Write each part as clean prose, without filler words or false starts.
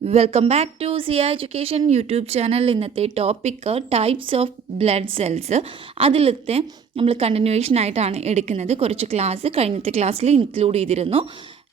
Welcome back to Siya education YouTube channel. ഇന്നത്തെ topic types of blood cells. അതിലത്തെ നമ്മൾ continuation ആയിട്ടാണ് എടുക്കുന്നത്. കുറച്ച് ക്ലാസ് കഴിഞ്ഞത്തെ ക്ലാസ്സിൽ ഇൻക്ലൂഡ് ചെയ്തിരുന്നു.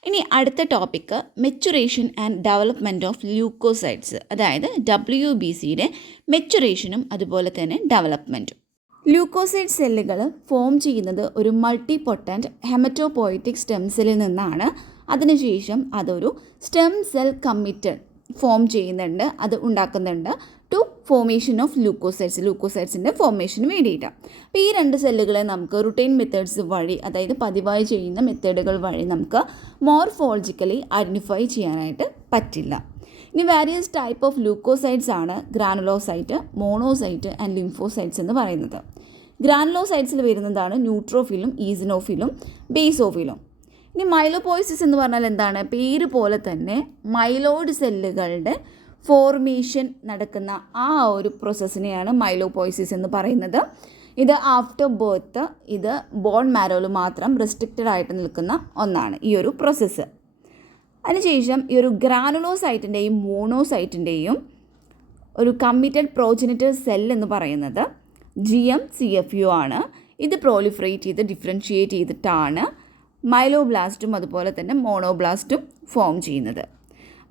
ഇനി അടുത്ത topic maturation and development of leucocytes, അതായത് WBCയുടെ മെച്ചുറേഷനും അതുപോലെ തന്നെ ഡെവലപ്മെൻറ്റും. ല്യൂക്കോസൈഡ് സെല്ലുകൾ ഫോം ചെയ്യുന്നത് ഒരു മൾട്ടി പൊട്ടൻറ്റ് ഹെമറ്റോപോയറ്റിക് സ്റ്റെം സെല്ലിൽ നിന്നാണ്. അതിനുശേഷം അതൊരു സ്റ്റെം സെൽ കമ്മിറ്റഡ് ഫോം ചെയ്യുന്നുണ്ട്, അത് ഉണ്ടാക്കുന്നുണ്ട് ടു ഫോർമേഷൻ ഓഫ് ല്യൂക്കോസൈഡ്സിൻ്റെ ഫോർമേഷന് വേണ്ടിയിട്ട്. അപ്പോൾ ഈ രണ്ട് സെല്ലുകളെ നമുക്ക് റുട്ടീൻ മെത്തേഡ്സ് വഴി, അതായത് പതിവായി ചെയ്യുന്ന മെത്തേഡുകൾ വഴി നമുക്ക് മോർഫോളജിക്കലി ഐഡൻറ്റിഫൈ ചെയ്യാനായിട്ട് പറ്റില്ല. ഇനി വാരിയസ് ടൈപ്പ് ഓഫ് ല്യൂക്കോസൈഡ്സ് ആണ് ഗ്രാനുലോസൈറ്റ്, മോണോസൈറ്റ് ആൻഡ് ലിംഫോസൈറ്റ്സ് എന്ന് പറയുന്നത്. ഗ്രാനുലോസൈറ്റ്സിൽ വരുന്നതാണ് ന്യൂട്രോഫിലും, ഈസിനോഫിലും, ബേസോഫിലും. ഇനി മൈലോപോയിസിസ് എന്ന് പറഞ്ഞാൽ എന്താണ്? പേര് പോലെ തന്നെ മൈലോയിഡ് സെല്ലുകളുടെ ഫോർമേഷൻ നടക്കുന്ന ആ ഒരു പ്രോസസ്സിനെയാണ് മൈലോപോയിസിസ് എന്ന് പറയുന്നത്. ഇത് ആഫ്റ്റർ ബർത്ത്, ഇത് ബോൺ മാരോയിൽ മാത്രം റെസ്ട്രിക്റ്റഡ് ആയിട്ട് നിൽക്കുന്ന ഒന്നാണ് ഈ ഒരു പ്രോസസ്സ്. അതിനുശേഷം ഈ ഒരു ഗ്രാനുലോസൈറ്റിൻ്റെയും മോണോസൈറ്റിൻ്റെയും ഒരു കമ്മിറ്റഡ് പ്രോജനിറ്റർ സെൽ എന്ന് പറയുന്നത് GM-CFU ആണ്. ഇത് പ്രോലിഫറേറ്റ് ചെയ്ത് ഡിഫറൻഷിയേറ്റ് ചെയ്തിട്ടാണ് മൈലോബ്ലാസ്റ്റും അതുപോലെ തന്നെ മോണോബ്ലാസ്റ്റും ഫോം ചെയ്യുന്നത്.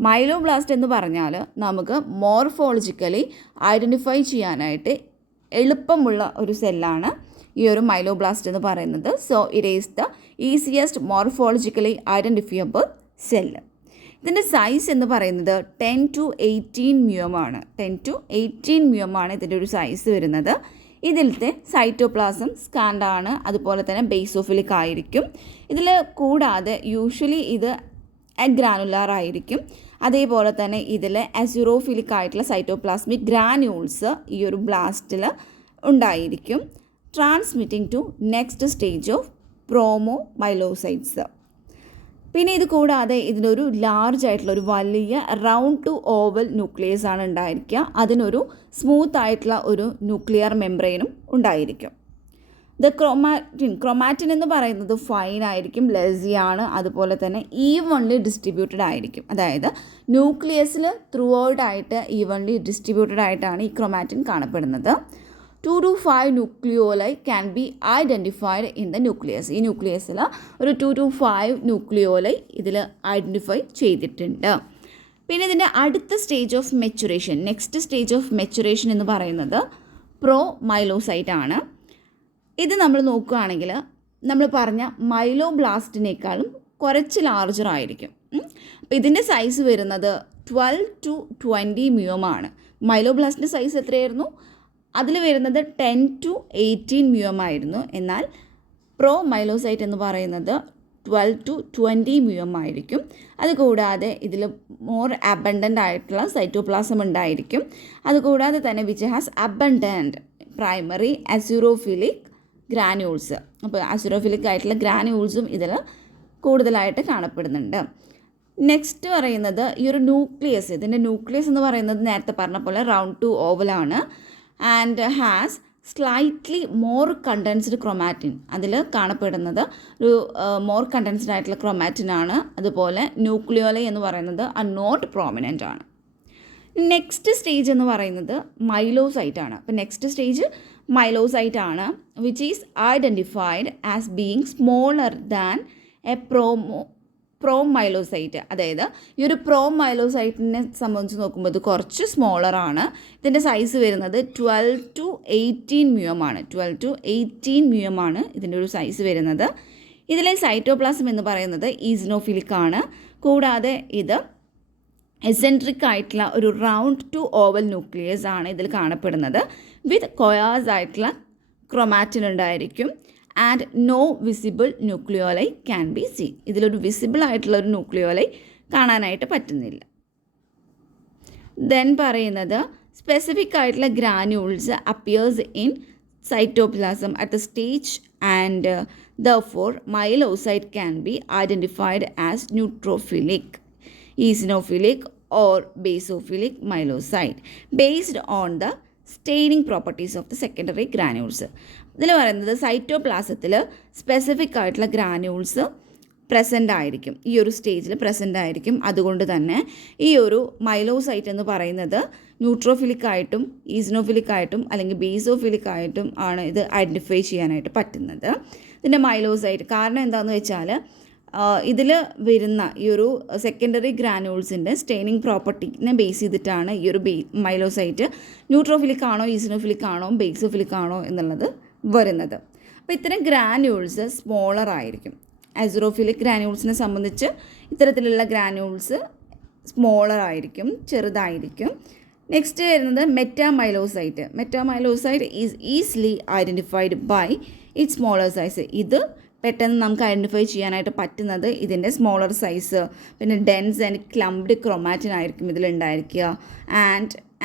മൈലോബ്ലാസ്റ്റ് എന്ന് പറഞ്ഞാൽ നമുക്ക് മോർഫോളജിക്കലി ഐഡൻറ്റിഫൈ ചെയ്യാനായിട്ട് എളുപ്പമുള്ള ഒരു സെല്ലാണ് ഈ ഒരു മൈലോബ്ലാസ്റ്റ് എന്ന് പറയുന്നത്. So it is the easiest morphologically identifiable cell. ഇതിൻ്റെ സൈസ് എന്ന് പറയുന്നത് 10 to 18 മ്യൂമാണ്. 10 to 18 മ്യൂമാണ് ഇതിൻ്റെ ഒരു സൈസ് വരുന്നത്. ഇതിലത്തെ സൈറ്റോപ്ലാസം സ്കാൻഡാണ്, അതുപോലെ തന്നെ ബേസോഫിലിക് ആയിരിക്കും. ഇതിൽ കൂടാതെ യൂഷ്വലി ഇത് അഗ്രാനുലാർ ആയിരിക്കും. അതേപോലെ തന്നെ ഇതിൽ അസിറോഫിലിക് ആയിട്ടുള്ള സൈറ്റോപ്ലാസ്മിക് ഗ്രാന്യൂൾസ് ഈ ഒരു ബ്ലാസ്റ്റിൽ ഉണ്ടായിരിക്കും, transmitting to next stage of promyelocytes. പിന്നെ ഇത് കൂടാതെ ഇതിനൊരു ലാർജ് ആയിട്ടുള്ള ഒരു വലിയ റൗണ്ട് ടു ഓവൽ ന്യൂക്ലിയസ് ആണ് ഉണ്ടായിരിക്കുക. അതിനൊരു സ്മൂത്ത് ആയിട്ടുള്ള ഒരു ന്യൂക്ലിയർ മെംബ്രെയിനും ഉണ്ടായിരിക്കും. ക്രോമാറ്റിൻ എന്ന് പറയുന്നത് ഫൈൻ ആയിരിക്കും, ലെസിയാണ്, അതുപോലെ തന്നെ ഈവൺലി ഡിസ്ട്രിബ്യൂട്ടഡ് ആയിരിക്കും. അതായത് ന്യൂക്ലിയസിൽ ത്രൂ ഔട്ട് ആയിട്ട് ഈവൺലി ഡിസ്ട്രിബ്യൂട്ടഡ് ആയിട്ടാണ് ഈ ക്രോമാറ്റിൻ കാണപ്പെടുന്നത്. 2 to 5 nucleoli can be identified in the nucleus. ഈ ന്യൂക്ലിയസിൽ ഒരു 2 to 5 ന്യൂക്ലിയോലൈ ഇതിൽ ഐഡൻറ്റിഫൈ ചെയ്തിട്ടുണ്ട്. പിന്നെ ഇതിൻ്റെ അടുത്ത stage of maturation, next stage of maturation എന്ന് പറയുന്നത് പ്രോമൈലോസൈറ്റ് ആണ്. ഇത് നമ്മൾ നോക്കുകയാണെങ്കിൽ നമ്മൾ പറഞ്ഞ മൈലോബ്ലാസ്റ്റിനേക്കാളും കുറച്ച് ലാർജർ ആയിരിക്കും. അപ്പോൾ ഇതിൻ്റെ സൈസ് വരുന്നത് 12 to 20 മ്യൂമാണ്. മൈലോബ്ലാസ്റ്റിൻ്റെ സൈസ് എത്രയായിരുന്നു? അതിൽ വരുന്നത് 10 to 18 മ്യൂമായിരുന്നു. എന്നാൽ പ്രോമൈലോസൈറ്റ് എന്ന് പറയുന്നത് 12 to 20 മ്യൂമായിരിക്കും. അതുകൂടാതെ ഇതിൽ മോർ അബണ്ടൻ്റ് ആയിട്ടുള്ള സൈറ്റോപ്ലാസം ഉണ്ടായിരിക്കും. അതുകൂടാതെ തന്നെ which has abundant primary azurophilic granules. അപ്പോൾ അസിറോഫിലിക് ആയിട്ടുള്ള ഗ്രാന്യൂൾസും ഇതിൽ കൂടുതലായിട്ട് കാണപ്പെടുന്നുണ്ട്. നെക്സ്റ്റ് പറയുന്നത് ഈ ഒരു ന്യൂക്ലിയസ്. ഇതിൻ്റെ ന്യൂക്ലിയസ് എന്ന് പറയുന്നത് നേരത്തെ പറഞ്ഞ പോലെ റൗണ്ട് ടു ഓവലാണ് and has slightly more condensed chromatin. അതിൽ കാണപ്പെടുന്നത് ഒരു മോർ കണ്ടൻസ്ഡ് ആയിട്ടുള്ള ക്രോമാറ്റിനാണ്. അതുപോലെ ന്യൂക്ലിയോലൈ എന്ന് പറയുന്നത് നോട്ട് പ്രോമിനൻ്റ് ആണ്. നെക്സ്റ്റ് സ്റ്റേജ് എന്ന് പറയുന്നത് മൈലോസൈറ്റ് ആണ്. അപ്പോൾ നെക്സ്റ്റ് സ്റ്റേജ് മൈലോസൈറ്റ് ആണ്, which is identified as being smaller than a promyelocyte. അതായത് ഈ ഒരു പ്രോമൈലോസൈറ്റിനെ സംബന്ധിച്ച് നോക്കുമ്പോൾ ഇത് കുറച്ച് സ്മോളറാണ്. ഇതിൻ്റെ സൈസ് വരുന്നത് 12 to 18 മ്യൂമാണ്. 12 to 18 മ്യൂമാണ് ഇതിൻ്റെ ഒരു സൈസ് വരുന്നത്. ഇതിലെ സൈറ്റോപ്ലാസം എന്ന് പറയുന്നത് ഈസിനോഫിലിക് ആണ്. കൂടാതെ ഇത് എസെൻട്രിക് ആയിട്ടുള്ള ഒരു റൗണ്ട് ടു ഓവൽ ന്യൂക്ലിയസ് ആണ് ഇതിൽ കാണപ്പെടുന്നത്. വിത്ത് കൊയാസ് ആയിട്ടുള്ള ക്രോമാറ്റിൻ ഉണ്ടായിരിക്കും. And no visible nucleoli can be seen. ഇതിലൊരു വിസിബിൾ ആയിട്ടുള്ള ഒരു ന്യൂക്ലിയോലൈ കാണാനായിട്ട് പറ്റുന്നില്ല. ദെൻ പറയുന്നത് സ്പെസിഫിക് ആയിട്ടുള്ള granules appears in cytoplasm at the stage and therefore myelocyte can be identified as neutrophilic, eosinophilic or basophilic myelocyte based on the staining properties of the secondary granules. ഇതിൽ പറയുന്നത് സൈറ്റോപ്ലാസത്തിൽ specific ആയിട്ടുള്ള granules present ആയിരിക്കും, ഈ ഒരു സ്റ്റേജിൽ present ആയിരിക്കും. അതുകൊണ്ട് തന്നെ ഈ ഒരു മൈലോസൈറ്റ് എന്ന് പറയുന്നത് ന്യൂട്രോഫിലിക് ആയിട്ടും ഈസിനോഫിലിക് ആയിട്ടും അല്ലെങ്കിൽ ബേസോഫിലിക് ആയിട്ടും ആണ് ഇത് ഐഡൻറ്റിഫൈ ചെയ്യാനായിട്ട് പറ്റുന്നത്. ഇതിൻ്റെ മൈലോസൈറ്റ് കാരണം എന്താണെന്ന് വെച്ചാൽ ഇതിൽ വരുന്ന ഈ ഒരു സെക്കൻഡറി ഗ്രാനുൾസിൻ്റെ സ്റ്റെയിനിങ് പ്രോപ്പർട്ടിനെ ബേസ് ചെയ്തിട്ടാണ് ഈ ഒരു മൈലോസൈറ്റ് ന്യൂട്രോഫിലിക് ആണോ ഈസിനോഫിലിക് ആണോ ബേസോഫിലിക് ആണോ എന്നുള്ളത് വരുന്നത്. അപ്പോൾ ഇത്തരം ഗ്രാനുൾസ് സ്മോളർ ആയിരിക്കും. അസിറോഫിലിക് ഗ്രാനുൾസിനെ സംബന്ധിച്ച് ഇത്തരത്തിലുള്ള ഗ്രാനുൾസ് സ്മോളർ ആയിരിക്കും, ചെറുതായിരിക്കും. നെക്സ്റ്റ് വരുന്നത് metamyelocyte. Metamyelocyte is easily identified by it smaller size. ഇത് പെട്ടെന്ന് നമുക്ക് ഐഡൻറ്റിഫൈ ചെയ്യാനായിട്ട് പറ്റുന്നത് ഇതിൻ്റെ സ്മോളർ സൈസ്, പിന്നെ ഡെൻസ് ആൻഡ് ക്ലംപ്ഡ് ക്രൊമാറ്റിൻ ആയിരിക്കും ഇതിലുണ്ടായിരിക്കുക.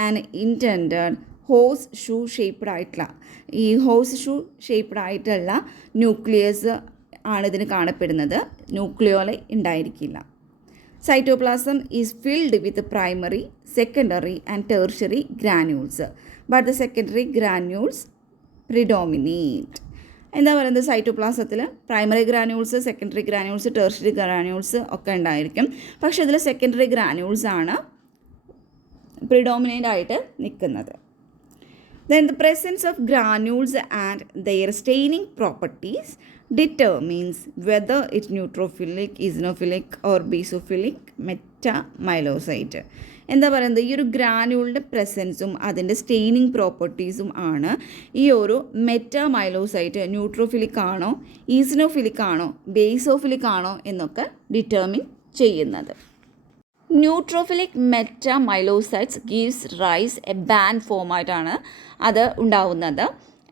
And indented horseshoe shaped ആയിട്ടുള്ള ഈ ഹോസ് ഷൂ ഷേപ്പ്ഡ് ആയിട്ടുള്ള ന്യൂക്ലിയസ് ആണ് ഇതിന് കാണപ്പെടുന്നത്. ന്യൂക്ലിയോളെ ഉണ്ടായിരിക്കില്ല. Cytoplasm is filled with primary, secondary and tertiary granules, but the secondary granules predominate. എന്താ പറയുന്നത്, സൈറ്റോപ്ലാസത്തിൽ primary granules, secondary granules, tertiary granules ഒക്കെ ഉണ്ടായിരിക്കും. പക്ഷേ ഇതിൽ സെക്കൻഡറി ഗ്രാന്യൂൾസ് ആണ് പ്രിഡോമിനൻ്റ് ആയിട്ട് നിൽക്കുന്നത്. Then the presence of granules and their staining properties determines whether it's neutrophilic, eosinophilic or basophilic മെറ്റാമൈലോസൈറ്റ്. എന്താ പറയുന്നത്, ഈ ഒരു ഗ്രാനുകളുടെ പ്രസൻസും അതിൻ്റെ സ്റ്റെയിനിങ് പ്രോപ്പർട്ടീസും ആണ് ഈ ഒരു മെറ്റാമൈലോസൈറ്റ് ന്യൂട്രോഫിലിക് ആണോ ഈസിനോഫിലിക് ആണോ ബേസോഫിലിക് ആണോ എന്നൊക്കെ ഡിറ്റർമിൻ ചെയ്യുന്നത്. Neutrophilic metamyelocytes gives rise a band ഫോമായിട്ടാണ് അത് ഉണ്ടാവുന്നത്.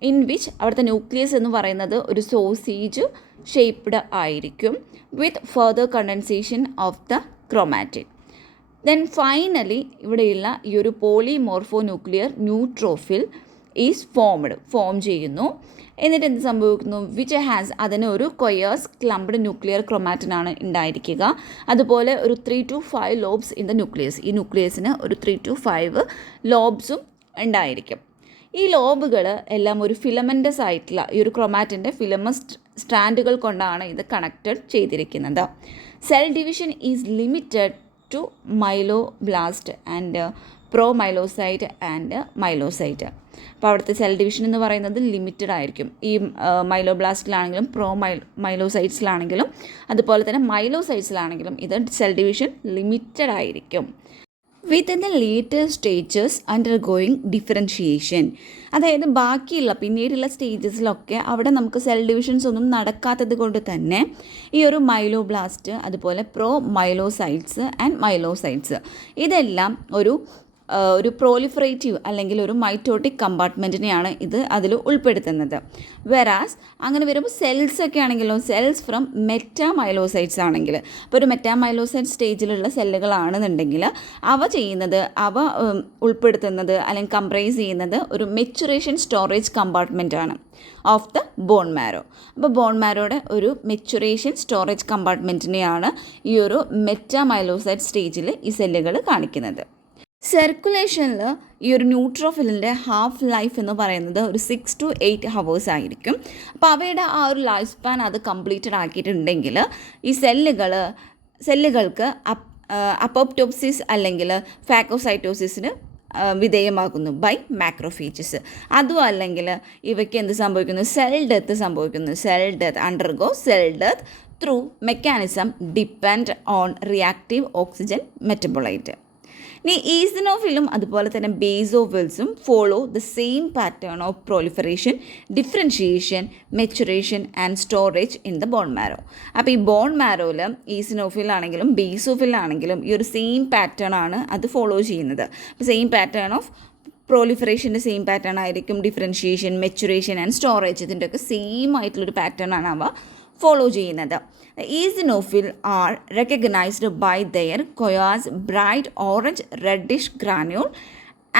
ഇൻ വിച്ച് അവിടുത്തെ ന്യൂക്ലിയസ് എന്ന് പറയുന്നത് ഒരു സോസേജ് ഷേപ്പ്ഡ് ആയിരിക്കും with further condensation of the chromatin. Then finally ഇവിടെയുള്ള ഈ ഒരു polymorphonuclear neutrophil is form ചെയ്യുന്നു. എന്നിട്ട് എന്ത് സംഭവിക്കുന്നു, വിച്ച് ഹാസ് അതിന് ഒരു കൊയേഴ്സ് ക്ലംപ്ഡ് ന്യൂക്ലിയർ ക്രൊമാറ്റിനാണ് ഉണ്ടായിരിക്കുക. അതുപോലെ ഒരു 3 to 5 lobes in the nucleus. ഈ ന്യൂക്ലിയസിന് ഒരു 3 to 5 ലോബ്സും ഉണ്ടായിരിക്കും. ഈ ലോബുകൾ എല്ലാം ഒരു ഫിലമെൻ്റസ് ആയിട്ടുള്ള ഈ ഒരു ക്രൊമാറ്റിൻ്റെ ഫിലമസ് സ്ട്രാൻഡുകൾ കൊണ്ടാണ് ഇത് കണക്റ്റഡ് ചെയ്തിരിക്കുന്നത്. Cell division is limited to myeloblast and promyelocyte and myelocyte. അപ്പോൾ അവിടുത്തെ സെൽ ഡിവിഷൻ എന്ന് പറയുന്നത് ലിമിറ്റഡ് ആയിരിക്കും. ഈ മൈലോബ്ലാസ്റ്റിലാണെങ്കിലും മൈലോസൈറ്റ്സിലാണെങ്കിലും അതുപോലെ തന്നെ മൈലോസൈറ്റ്സിലാണെങ്കിലും ഇത് സെൽ ഡിവിഷൻ ലിമിറ്റഡ് ആയിരിക്കും. Within the later stages undergoing differentiation, അതായത് ബാക്കിയുള്ള പിന്നീടുള്ള സ്റ്റേജസിലൊക്കെ അവിടെ നമുക്ക് സെൽ ഡിവിഷൻസ് ഒന്നും നടക്കാത്തത് കൊണ്ട് തന്നെ ഈ ഒരു മൈലോബ്ലാസ്റ്റ് അതുപോലെ മൈലോസൈറ്റ്സ് ആൻഡ് മൈലോസൈറ്റ്സ് ഇതെല്ലാം ഒരു പ്രോലിഫറേറ്റീവ് അല്ലെങ്കിൽ ഒരു മൈറ്റോട്ടിക് കമ്പാർട്ട്മെൻറ്റിനെയാണ് ഇത് അതിൽ ഉൾപ്പെടുത്തുന്നത്. വെറാസ് അങ്ങനെ വരുമ്പോൾ സെൽസ് ഒക്കെ ആണെങ്കിലോ സെൽസ് ഫ്രം മെറ്റാമൈലോസൈറ്റ്സ് ആണെങ്കിൽ, അപ്പോൾ ഒരു മെറ്റാമൈലോസൈറ്റ് സ്റ്റേജിലുള്ള സെല്ലുകളാണെന്നുണ്ടെങ്കിൽ അവ ഉൾപ്പെടുത്തുന്നത് അല്ലെങ്കിൽ കംപ്രൈസ് ചെയ്യുന്നത് ഒരു മെച്ചുറേഷൻ സ്റ്റോറേജ് കമ്പാർട്ട്മെൻറ്റാണ് ഓഫ് ദ ബോൺ മാരോ. അപ്പോൾ ബോൺ മാരോയുടെ ഒരു മെച്ചുറേഷൻ സ്റ്റോറേജ് കമ്പാർട്ട്മെൻറ്റിനെയാണ് ഈ ഒരു മെറ്റാമൈലോസൈറ്റ് സ്റ്റേജിൽ ഈ സെല്ലുകൾ കാണിക്കുന്നത്. സർക്കുലേഷനിൽ ഈ ഒരു ന്യൂട്രോഫിലിൻ്റെ ഹാഫ് ലൈഫ് എന്ന് പറയുന്നത് ഒരു 6 to 8 hours ആയിരിക്കും. അപ്പോൾ അവയുടെ ആ ഒരു ലൈഫ് സ്പാൻ അത് കംപ്ലീറ്റഡ് ആക്കിയിട്ടുണ്ടെങ്കിൽ ഈ സെല്ലുകൾക്ക് അപ്പോപ്റ്റോപ്സിസ് അല്ലെങ്കിൽ ഫാഗോസൈറ്റോസിസിന് വിധേയമാക്കുന്നു ബൈ മാക്രോഫേജസ്. അതും അല്ലെങ്കിൽ ഇവയ്ക്ക് എന്ത് സംഭവിക്കുന്നു, സെൽ ഡെത്ത് സംഭവിക്കുന്നു. Undergo cell death through mechanism depend on reactive oxygen metabolite. ഇനി ഈസിനോഫിലും അതുപോലെ തന്നെ ബേസോഫിൽസും follow the same pattern of proliferation, differentiation, maturation and storage in the bone marrow. അപ്പോൾ ഈ ബോൺ മാരോയിൽ ഈസിനോഫിലാണെങ്കിലും ബേസോഫിലാണെങ്കിലും ഈ ഒരു സെയിം പാറ്റേൺ ആണ് അത് ഫോളോ ചെയ്യുന്നത്. അപ്പോൾ സെയിം പാറ്റേൺ ഓഫ് പ്രോലിഫറേഷൻ്റെ സെയിം പാറ്റേൺ ആയിരിക്കും, ഡിഫറൻഷിയേഷൻ, മെച്ചുറേഷൻ ആൻഡ് സ്റ്റോറേജ് ഇതിൻ്റെയൊക്കെ സെയിം ആയിട്ടുള്ളൊരു പാറ്റേൺ ആണ് അവ ഫോളോ ചെയ്യുന്നത്. Eosinophil are recognised by their coarse bright orange reddish granule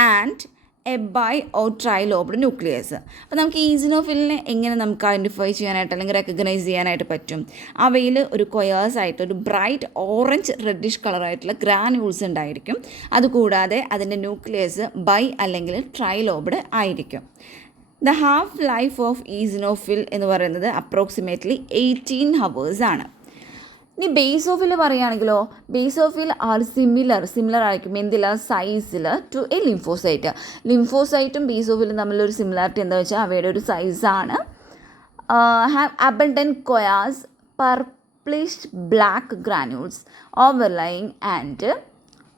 and a bi or trilobed nucleus. അപ്പോൾ നമുക്ക് ഈസിനോഫിലിനെ എങ്ങനെ നമുക്ക് ഐഡൻറ്റിഫൈ ചെയ്യാനായിട്ട് അല്ലെങ്കിൽ റെക്കഗ്നൈസ് ചെയ്യാനായിട്ട് പറ്റും, അവയിൽ ഒരു കൊയാസ് ആയിട്ട് ഒരു ബ്രൈറ്റ് ഓറഞ്ച് റെഡിഷ് കളറായിട്ടുള്ള ഗ്രാന്യൂൾസ് ഉണ്ടായിരിക്കും. അതുകൂടാതെ അതിൻ്റെ ന്യൂക്ലിയസ് ബൈ അല്ലെങ്കിൽ ട്രൈലോബ്ഡ് ആയിരിക്കും. The half life of eosinophil എന്ന് പറയുന്നത് അപ്രോക്സിമേറ്റ്ലി 18 hours ആണ്. ഇനി ബേസോഫിൽ പറയുകയാണെങ്കിലോ, ബേസോഫിൽ ആർ സിമിലർ ആയിരിക്കും എന്തില്ല, സൈസിൽ ടു എ ലിംഫോസൈറ്റ്. ലിംഫോസൈറ്റും ബേസോഫിലും തമ്മിലൊരു സിമിലാരിറ്റി എന്താ വെച്ചാൽ അവയുടെ ഒരു സൈസാണ്. Have abundant coarse purplish black granules overlying and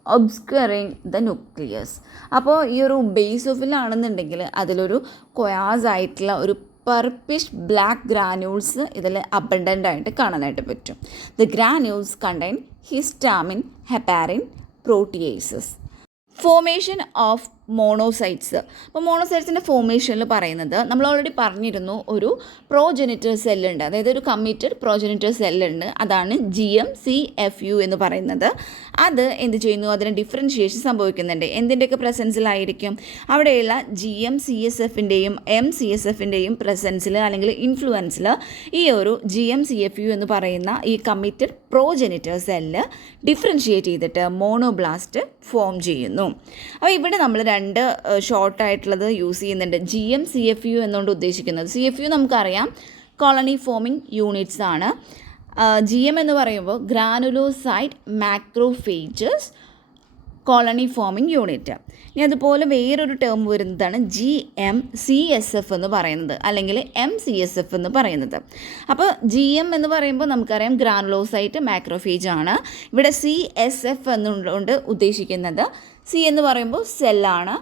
obscuring the nucleus. അപ്പോൾ ഈ ഒരു ബേസോഫിലാണെന്നുണ്ടെങ്കിൽ അതിലൊരു കൊയാസ് ആയിട്ടുള്ള ഒരു പർപ്പിഷ് ബ്ലാക്ക് ഗ്രാനുൾസ് ഇതിൽ അബണ്ടൻ്റ് ആയിട്ട് കാണാനായിട്ട് പറ്റും. The granules contain histamine, heparin, proteases. Formation of monocytes. അപ്പോൾ മോണോസൈറ്റ്സിൻ്റെ ഫോമേഷനിൽ പറയുന്നത് നമ്മൾ ഓൾറെഡി പറഞ്ഞിരുന്നു, ഒരു പ്രോജനിറ്റർ സെല്ലുണ്ട്, അതായത് ഒരു കമ്മിറ്റഡ് പ്രോജനിറ്റർ സെല്ലുണ്ട്, അതാണ് GMCFU എന്ന് പറയുന്നത്. അത് എന്ത് ചെയ്യുന്നു, അതിന് ഡിഫറൻഷിയേഷൻ സംഭവിക്കുന്നുണ്ട്. എന്തിൻ്റെയൊക്കെ പ്രസൻസിലായിരിക്കും, അവിടെയുള്ള GM-CSFൻ്റെയും MCSFൻ്റെയും പ്രസൻസിൽ അല്ലെങ്കിൽ ഇൻഫ്ലുവൻസിൽ ഈ ഒരു GMCFU എന്ന് പറയുന്ന ഈ കമ്മിറ്റഡ് പ്രോജനിറ്റർ സെല്ല് ഡിഫറൻഷിയേറ്റ് ചെയ്തിട്ട് മോണോബ്ലാസ്റ്റ് ഫോം ചെയ്യുന്നു. അപ്പോൾ ഇവിടെ നമ്മൾ രണ്ട് ഷോർട്ടായിട്ടുള്ളത് യൂസ് ചെയ്യുന്നുണ്ട്. GMCFU എന്നുകൊണ്ട് ഉദ്ദേശിക്കുന്നത്, CFU നമുക്കറിയാം കോളനി ഫോമിംഗ് യൂണിറ്റ്സ് ആണ്. GM എന്ന് പറയുമ്പോൾ granulocyte macrophages colony forming unit. ഇനി അതുപോലെ വേറൊരു ടേം വരുന്നതാണ് GM-CSF എന്ന് പറയുന്നത്, അല്ലെങ്കിൽ MCSF എന്ന് പറയുന്നത്. അപ്പോൾ GM എന്ന് പറയുമ്പോൾ നമുക്കറിയാം ഗ്രാനുലോസൈറ്റ് മാക്രോഫേജ് ആണ്. ഇവിടെ CSF എന്നുകൊണ്ട് ഉദ്ദേശിക്കുന്നത്, C എന്ന് പറയുമ്പോൾ സെല്ലാണ്,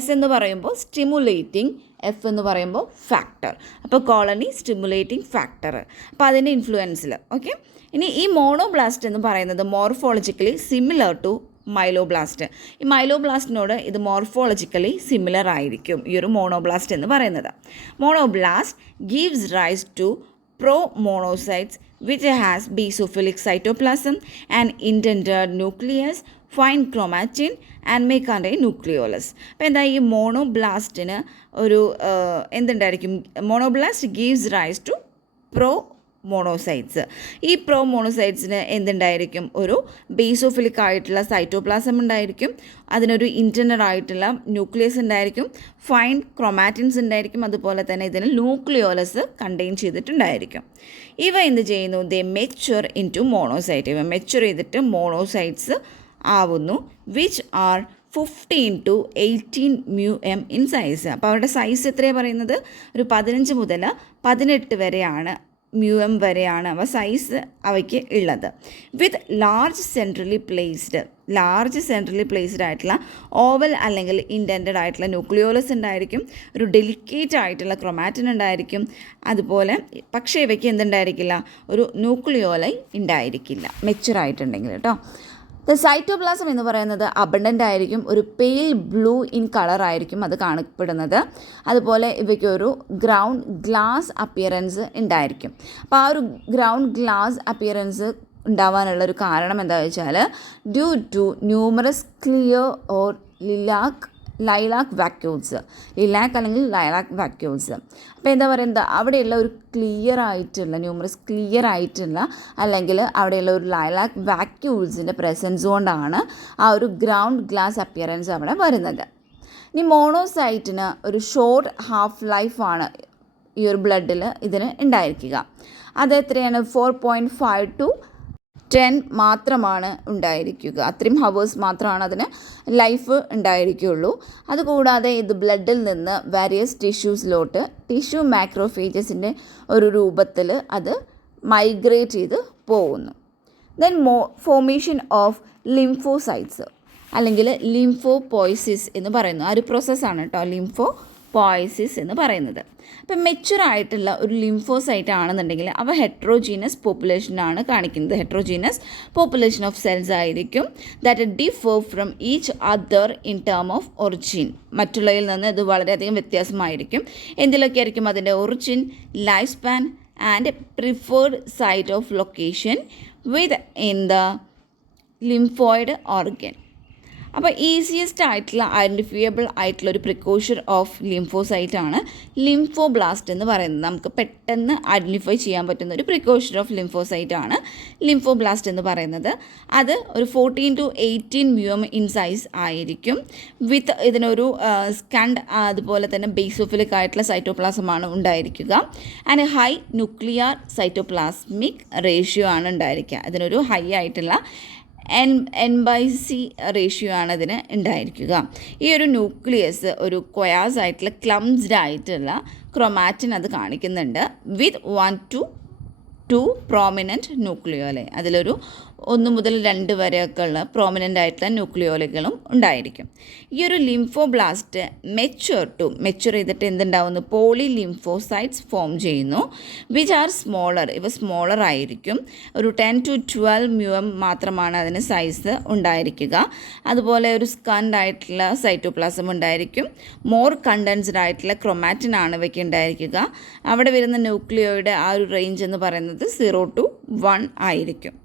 S എന്ന് പറയുമ്പോൾ സ്റ്റിമുലേറ്റിംഗ്, F എന്ന് പറയുമ്പോൾ ഫാക്ടർ. അപ്പോൾ കോളനി സ്റ്റിമുലേറ്റിംഗ് ഫാക്ടർ, അപ്പോൾ അതിൻ്റെ ഇൻഫ്ലുവൻസിൽ. ഓക്കെ, ഇനി ഈ മോണോബ്ലാസ്റ്റ് എന്ന് പറയുന്നത് മോർഫോളജിക്കലി സിമിലർ ടു മൈലോബ്ലാസ്റ്റ്. ഈ മൈലോബ്ലാസ്റ്റിനോട് ഇത് മോർഫോളജിക്കലി സിമിലർ ആയിരിക്കും ഈ ഒരു മോണോബ്ലാസ്റ്റ് എന്ന് പറയുന്നത്. Monoblast gives rise to promonocytes which has basophilic cytoplasm, an indented nucleus, fine chromatin and may contain nucleolus. അപ്പോൾ എന്താ, ഈ മോണോബ്ലാസ്റ്റിന് ഒരു എന്തുണ്ടായിരിക്കും, monoblast gives rise to promonocytes. ഈ പ്രോ മോണോസൈറ്റ്സിന് എന്തുണ്ടായിരിക്കും, ഒരു ബേസോഫിലിക് ആയിട്ടുള്ള സൈറ്റോപ്ലാസം ഉണ്ടായിരിക്കും, അതിനൊരു ഇൻറ്റർണൽ ആയിട്ടുള്ള ന്യൂക്ലിയസ് ഉണ്ടായിരിക്കും, ഫൈൻ ക്രോമാറ്റിൻസ് ഉണ്ടായിരിക്കും, അതുപോലെ തന്നെ ഇതിന് ന്യൂക്ലിയോലസ് കണ്ടെയ്ൻ ചെയ്തിട്ടുണ്ടായിരിക്കും. ഇവ എന്ത് ചെയ്യുന്നു, ദേ മെച്യൂർ ഇൻ ടു മോണോസൈറ്റ്. ഇവ മെച്യൂർ ചെയ്തിട്ട് മോണോസൈറ്റ്സ് ആവുന്നു, which are 15 to 18 μm in size. അപ്പോൾ അവരുടെ സൈസ് എത്രയാണ് പറയുന്നത്, ഒരു 15 മുതൽ 18 വരെയാണ്, μm വരെയാണ് അവ സൈസ് അവയ്ക്ക് ഉള്ളത്. വിത്ത് ലാർജ് സെൻട്രലി പ്ലേസ്ഡ് ആയിട്ടുള്ള ഓവൽ അല്ലെങ്കിൽ ഇൻഡൻറ്റഡ് ആയിട്ടുള്ള ന്യൂക്ലിയോലസ് ഉണ്ടായിരിക്കും, ഒരു ഡെലിക്കേറ്റ് ആയിട്ടുള്ള ക്രൊമാറ്റിൻ ഉണ്ടായിരിക്കും. അതുപോലെ പക്ഷേ ഇവയ്ക്ക് എന്തുണ്ടായിരിക്കില്ല, ഒരു ന്യൂക്ലിയോലൈ ഉണ്ടായിരിക്കില്ല മെച്യൂർ ആയിട്ടുണ്ടെങ്കിൽ കേട്ടോ. ദ സൈറ്റോപ്ലാസം എന്ന് പറയുന്നത് അബണ്ടൻ്റ് ആയിരിക്കും, ഒരു പെയിൽ ബ്ലൂ ഇൻ കളർ ആയിരിക്കും അത് കാണപ്പെടുന്നത്. അതുപോലെ ഇവയ്ക്ക് ഒരു ഗ്രൗണ്ട് ഗ്ലാസ് അപ്പിയറൻസ് ഉണ്ടായിരിക്കും. അപ്പോൾ ആ ഒരു ഗ്രൗണ്ട് ഗ്ലാസ് അപ്പിയറൻസ് ഉണ്ടാവാനുള്ളൊരു കാരണം എന്താണെന്ന് വെച്ചാൽ, due to numerous clear or lilac vacuoles, അല്ലെങ്കിൽ ലൈലാക്ക് വാക്യൂൾസ്. അപ്പോൾ എന്താ പറയുന്നത്, അവിടെയുള്ള ഒരു ന്യൂമറസ് ക്ലിയർ ആയിട്ടുള്ള അല്ലെങ്കിൽ അവിടെയുള്ള ഒരു ലൈലാക്ക് വാക്യൂൾസിൻ്റെ പ്രസൻസ് കൊണ്ടാണ് ആ ഒരു ഗ്രൗണ്ട് ഗ്ലാസ് അപ്പിയറൻസ് അവിടെ വരുന്നത്. ഇനി മോണോസൈറ്റിന് ഒരു ഷോർട്ട് ഹാഫ് ലൈഫാണ് ഈ ഒരു ബ്ലഡിൽ ഇതിന് ഉണ്ടായിരിക്കുക. അത് എത്രയാണ്, 4.5 to 10 മാത്രമാണ് ഉണ്ടായിരിക്കുക. അത്രയും ഹവേഴ്സ് മാത്രമാണ് അതിന് ലൈഫ് ഉണ്ടായിരിക്കുകയുള്ളൂ. അതുകൂടാതെ ഇത് ബ്ലഡിൽ നിന്ന് വാരിയസ് ടിഷ്യൂസിലോട്ട് ടിഷ്യൂ മാക്രോഫേജസിൻ്റെ ഒരു രൂപത്തിൽ അത് മൈഗ്രേറ്റ് ചെയ്ത് പോകുന്നു. ദെൻ ഫോമേഷൻ ഓഫ് ലിംഫോസൈറ്റ്സ് അല്ലെങ്കിൽ ലിംഫോപോയ്സിസ് എന്ന് പറയുന്നു. ആ ഒരു പ്രോസസ്സാണ് കേട്ടോ ലിംഫോപോയ്സിസ് എന്ന് പറയുന്നത്. അപ്പം മെച്യൂർ ആയിട്ടുള്ള ഒരു ലിംഫോസൈറ്റ് ആണെന്നുണ്ടെങ്കിൽ അവ ഹെട്രോജീനസ് പോപ്പുലേഷനാണ് കാണിക്കുന്നത്. ഹെട്രോജീനസ് പോപ്പുലേഷൻ ഓഫ് സെൽസ് ആയിരിക്കും. That differ from each other in term of origin. മറ്റുള്ളതിൽ നിന്ന് ഇത് വളരെയധികം വ്യത്യാസമായിരിക്കും. എന്തിലൊക്കെ ആയിരിക്കും അതിൻ്റെ origin, life span and preferred site of location within the lymphoid organ. അപ്പോൾ ഈസിയസ്റ്റ് ആയിട്ടുള്ള ഐഡൻറ്റിഫിയബിൾ ആയിട്ടുള്ള ഒരു പ്രിക്കോഷൻ ഓഫ് ലിംഫോസൈറ്റ് ആണ് ലിംഫോബ്ലാസ്റ്റ് എന്ന് പറയുന്നത്. നമുക്ക് പെട്ടെന്ന് ഐഡൻറ്റിഫൈ ചെയ്യാൻ പറ്റുന്ന ഒരു പ്രിക്കോഷൻ ഓഫ് ലിംഫോസൈറ്റ് ആണ് ലിംഫോബ്ലാസ്റ്റ് എന്ന് പറയുന്നത്. അത് ഒരു 14 to 18 μm ഇൻ സൈസ് ആയിരിക്കും. വിത്ത് ഇതിനൊരു സ്കണ്ട് അതുപോലെ തന്നെ ബേസോഫിലിക് ആയിട്ടുള്ള സൈറ്റോപ്ലാസമാണ് ഉണ്ടായിരിക്കുക. And high nuclear cytoplasmic ratio ആണ് ഉണ്ടായിരിക്കുക. ഇതിനൊരു ഹൈ ആയിട്ടുള്ള N/C റേഷ്യോ ആണ് ഇതിന് ഉണ്ടായിരിക്കുക. ഈ ഒരു ന്യൂക്ലിയസ് ഒരു കൊയാസ് ആയിട്ടുള്ള ക്ലംസ്ഡ് ആയിട്ടുള്ള ക്രൊമാറ്റിൻ അത് കാണിക്കുന്നുണ്ട് വിത്ത് 1 to 2 പ്രോമിനൻറ്റ് ന്യൂക്ലിയോലെ. അതിലൊരു 1 മുതൽ 2 വരെയൊക്കെ ഉള്ള പ്രോമിനൻ്റ് ആയിട്ടുള്ള ന്യൂക്ലിയോലുകളും ഉണ്ടായിരിക്കും. ഈ ഒരു ലിംഫോബ്ലാസ്റ്റ് മെച്യൂർ ചെയ്തിട്ട് എന്തുണ്ടാവുന്നു? പോളി ലിംഫോസൈറ്റ്സ് ഫോം ചെയ്യുന്നു വിച്ച് ആർ സ്മോളർ. ഇവ സ്മോളർ ആയിരിക്കും. ഒരു 10 to 12 μm മാത്രമാണ് അതിന് സൈസ് ഉണ്ടായിരിക്കുക. അതുപോലെ ഒരു സ്കണ്ട് ആയിട്ടുള്ള സൈറ്റോപ്ലാസം ഉണ്ടായിരിക്കും. മോർ കണ്ടൻസ്ഡ് ആയിട്ടുള്ള ക്രൊമാറ്റിൻ ആണ് ഇവയ്ക്ക് ഉണ്ടായിരിക്കുക. അവിടെ വരുന്ന ന്യൂക്ലിയോയുടെ ആ ഒരു റേഞ്ച് എന്ന് പറയുന്നത് 0 to 1 ആയിരിക്കും.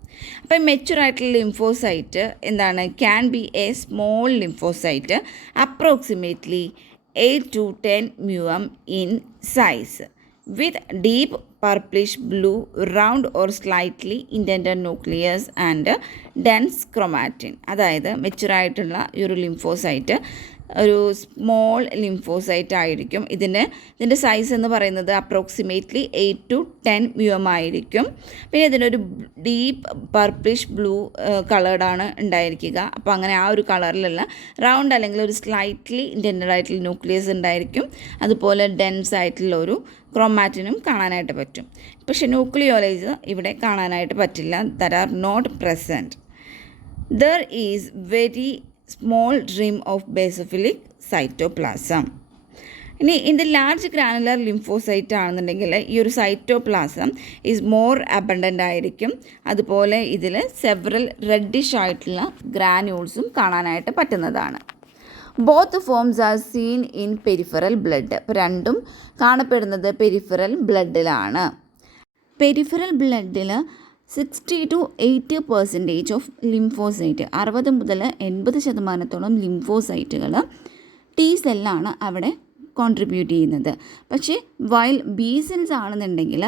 അപ്പോൾ മെച്യൂർ ആയിട്ടുള്ള ലിംഫോസൈറ്റ് എന്താണ്? Can be a small lymphocyte approximately 8 to 10 μm in size with deep purplish blue round or slightly indented nucleus and dense chromatin. അതായത് മെച്യൂർ ആയിട്ടുള്ള ഈ ഒരു ലിംഫോസൈറ്റ് ഒരു സ്മോൾ ലിംഫോസൈറ്റ് ആയിരിക്കും. ഇതിൻ്റെ സൈസ് എന്ന് പറയുന്നത് അപ്രോക്സിമേറ്റ്ലി 8 to 10 μm ആയിരിക്കും. പിന്നെ ഇതിനൊരു ഡീപ്പ് പർപ്പിഷ് ബ്ലൂ കളേർഡാണ് ഉണ്ടായിരിക്കുക. അപ്പോൾ അങ്ങനെ ആ ഒരു കളറിലുള്ള റൗണ്ട് അല്ലെങ്കിൽ ഒരു സ്ലൈറ്റ്ലി ഇൻറ്റൻറ്റഡ് ആയിട്ടുള്ള ന്യൂക്ലിയസ് ഉണ്ടായിരിക്കും. അതുപോലെ ഡെൻസ് ആയിട്ടുള്ള ഒരു ക്രൊമാറ്റിനും കാണാനായിട്ട് പറ്റും. പക്ഷേ ന്യൂക്ലിയോലൈസ് ഇവിടെ കാണാനായിട്ട് പറ്റില്ല. That are not present. There is very small rim of basophilic cytoplasm. ഇനി ഇതിൻ്റെ ലാർജ് ഗ്രാനുലർ ലിംഫോസൈറ്റ് ആണെന്നുണ്ടെങ്കിൽ ഈ ഒരു സൈറ്റോപ്ലാസം ഈസ് മോർ അബണ്ടൻ്റ് ആയിരിക്കും. അതുപോലെ ഇതിൽ സെവറൽ റെഡിഷ് ആയിട്ടുള്ള ഗ്രാന്യൂൾസും കാണാനായിട്ട് പറ്റുന്നതാണ്. Both forms are seen in peripheral blood. ഇപ്പോൾ രണ്ടും കാണപ്പെടുന്നത് പെരിഫറൽ ബ്ലഡിലാണ്. പെരിഫറൽ ബ്ലഡിൽ 60 to 80% ഓഫ് ലിംഫോസൈറ്റ്, 60 മുതൽ 80% ലിംഫോസൈറ്റുകൾ ടി സെല്ലാണ് അവിടെ കോൺട്രിബ്യൂട്ട് ചെയ്യുന്നത്. പക്ഷേ വൈൽ ബി സെൽസ് ആണെന്നുണ്ടെങ്കിൽ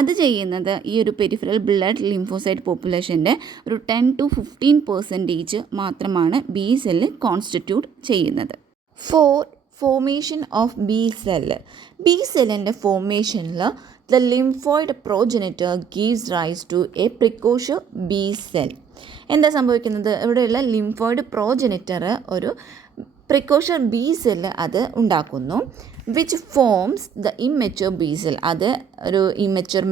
അത് ചെയ്യുന്നത് ഈ ഒരു പെരിഫറൽ ബ്ലഡ് ലിംഫോസൈറ്റ് പോപ്പുലേഷൻ്റെ ഒരു 10 to 15% മാത്രമാണ് ബി സെല്ല് കോൺസ്റ്റിറ്റ്യൂട്ട് ചെയ്യുന്നത്. Formation of B cell. B സെല്ലിൻ്റെ ഫോർമേഷനിൽ the lymphoid progenitor gives rise to a precursor B cell. എന്താ സംഭവിക്കുന്നത്? ഇവിടെയുള്ള ലിംഫോയിഡ് പ്രോജനിറ്റർ ഒരു പ്രിക്കോഷർ ബി സെല്ല് അത് ഉണ്ടാക്കുന്നു. Which forms the immature B cell. അത് ഒരു ഇമ്മെച്യൂർ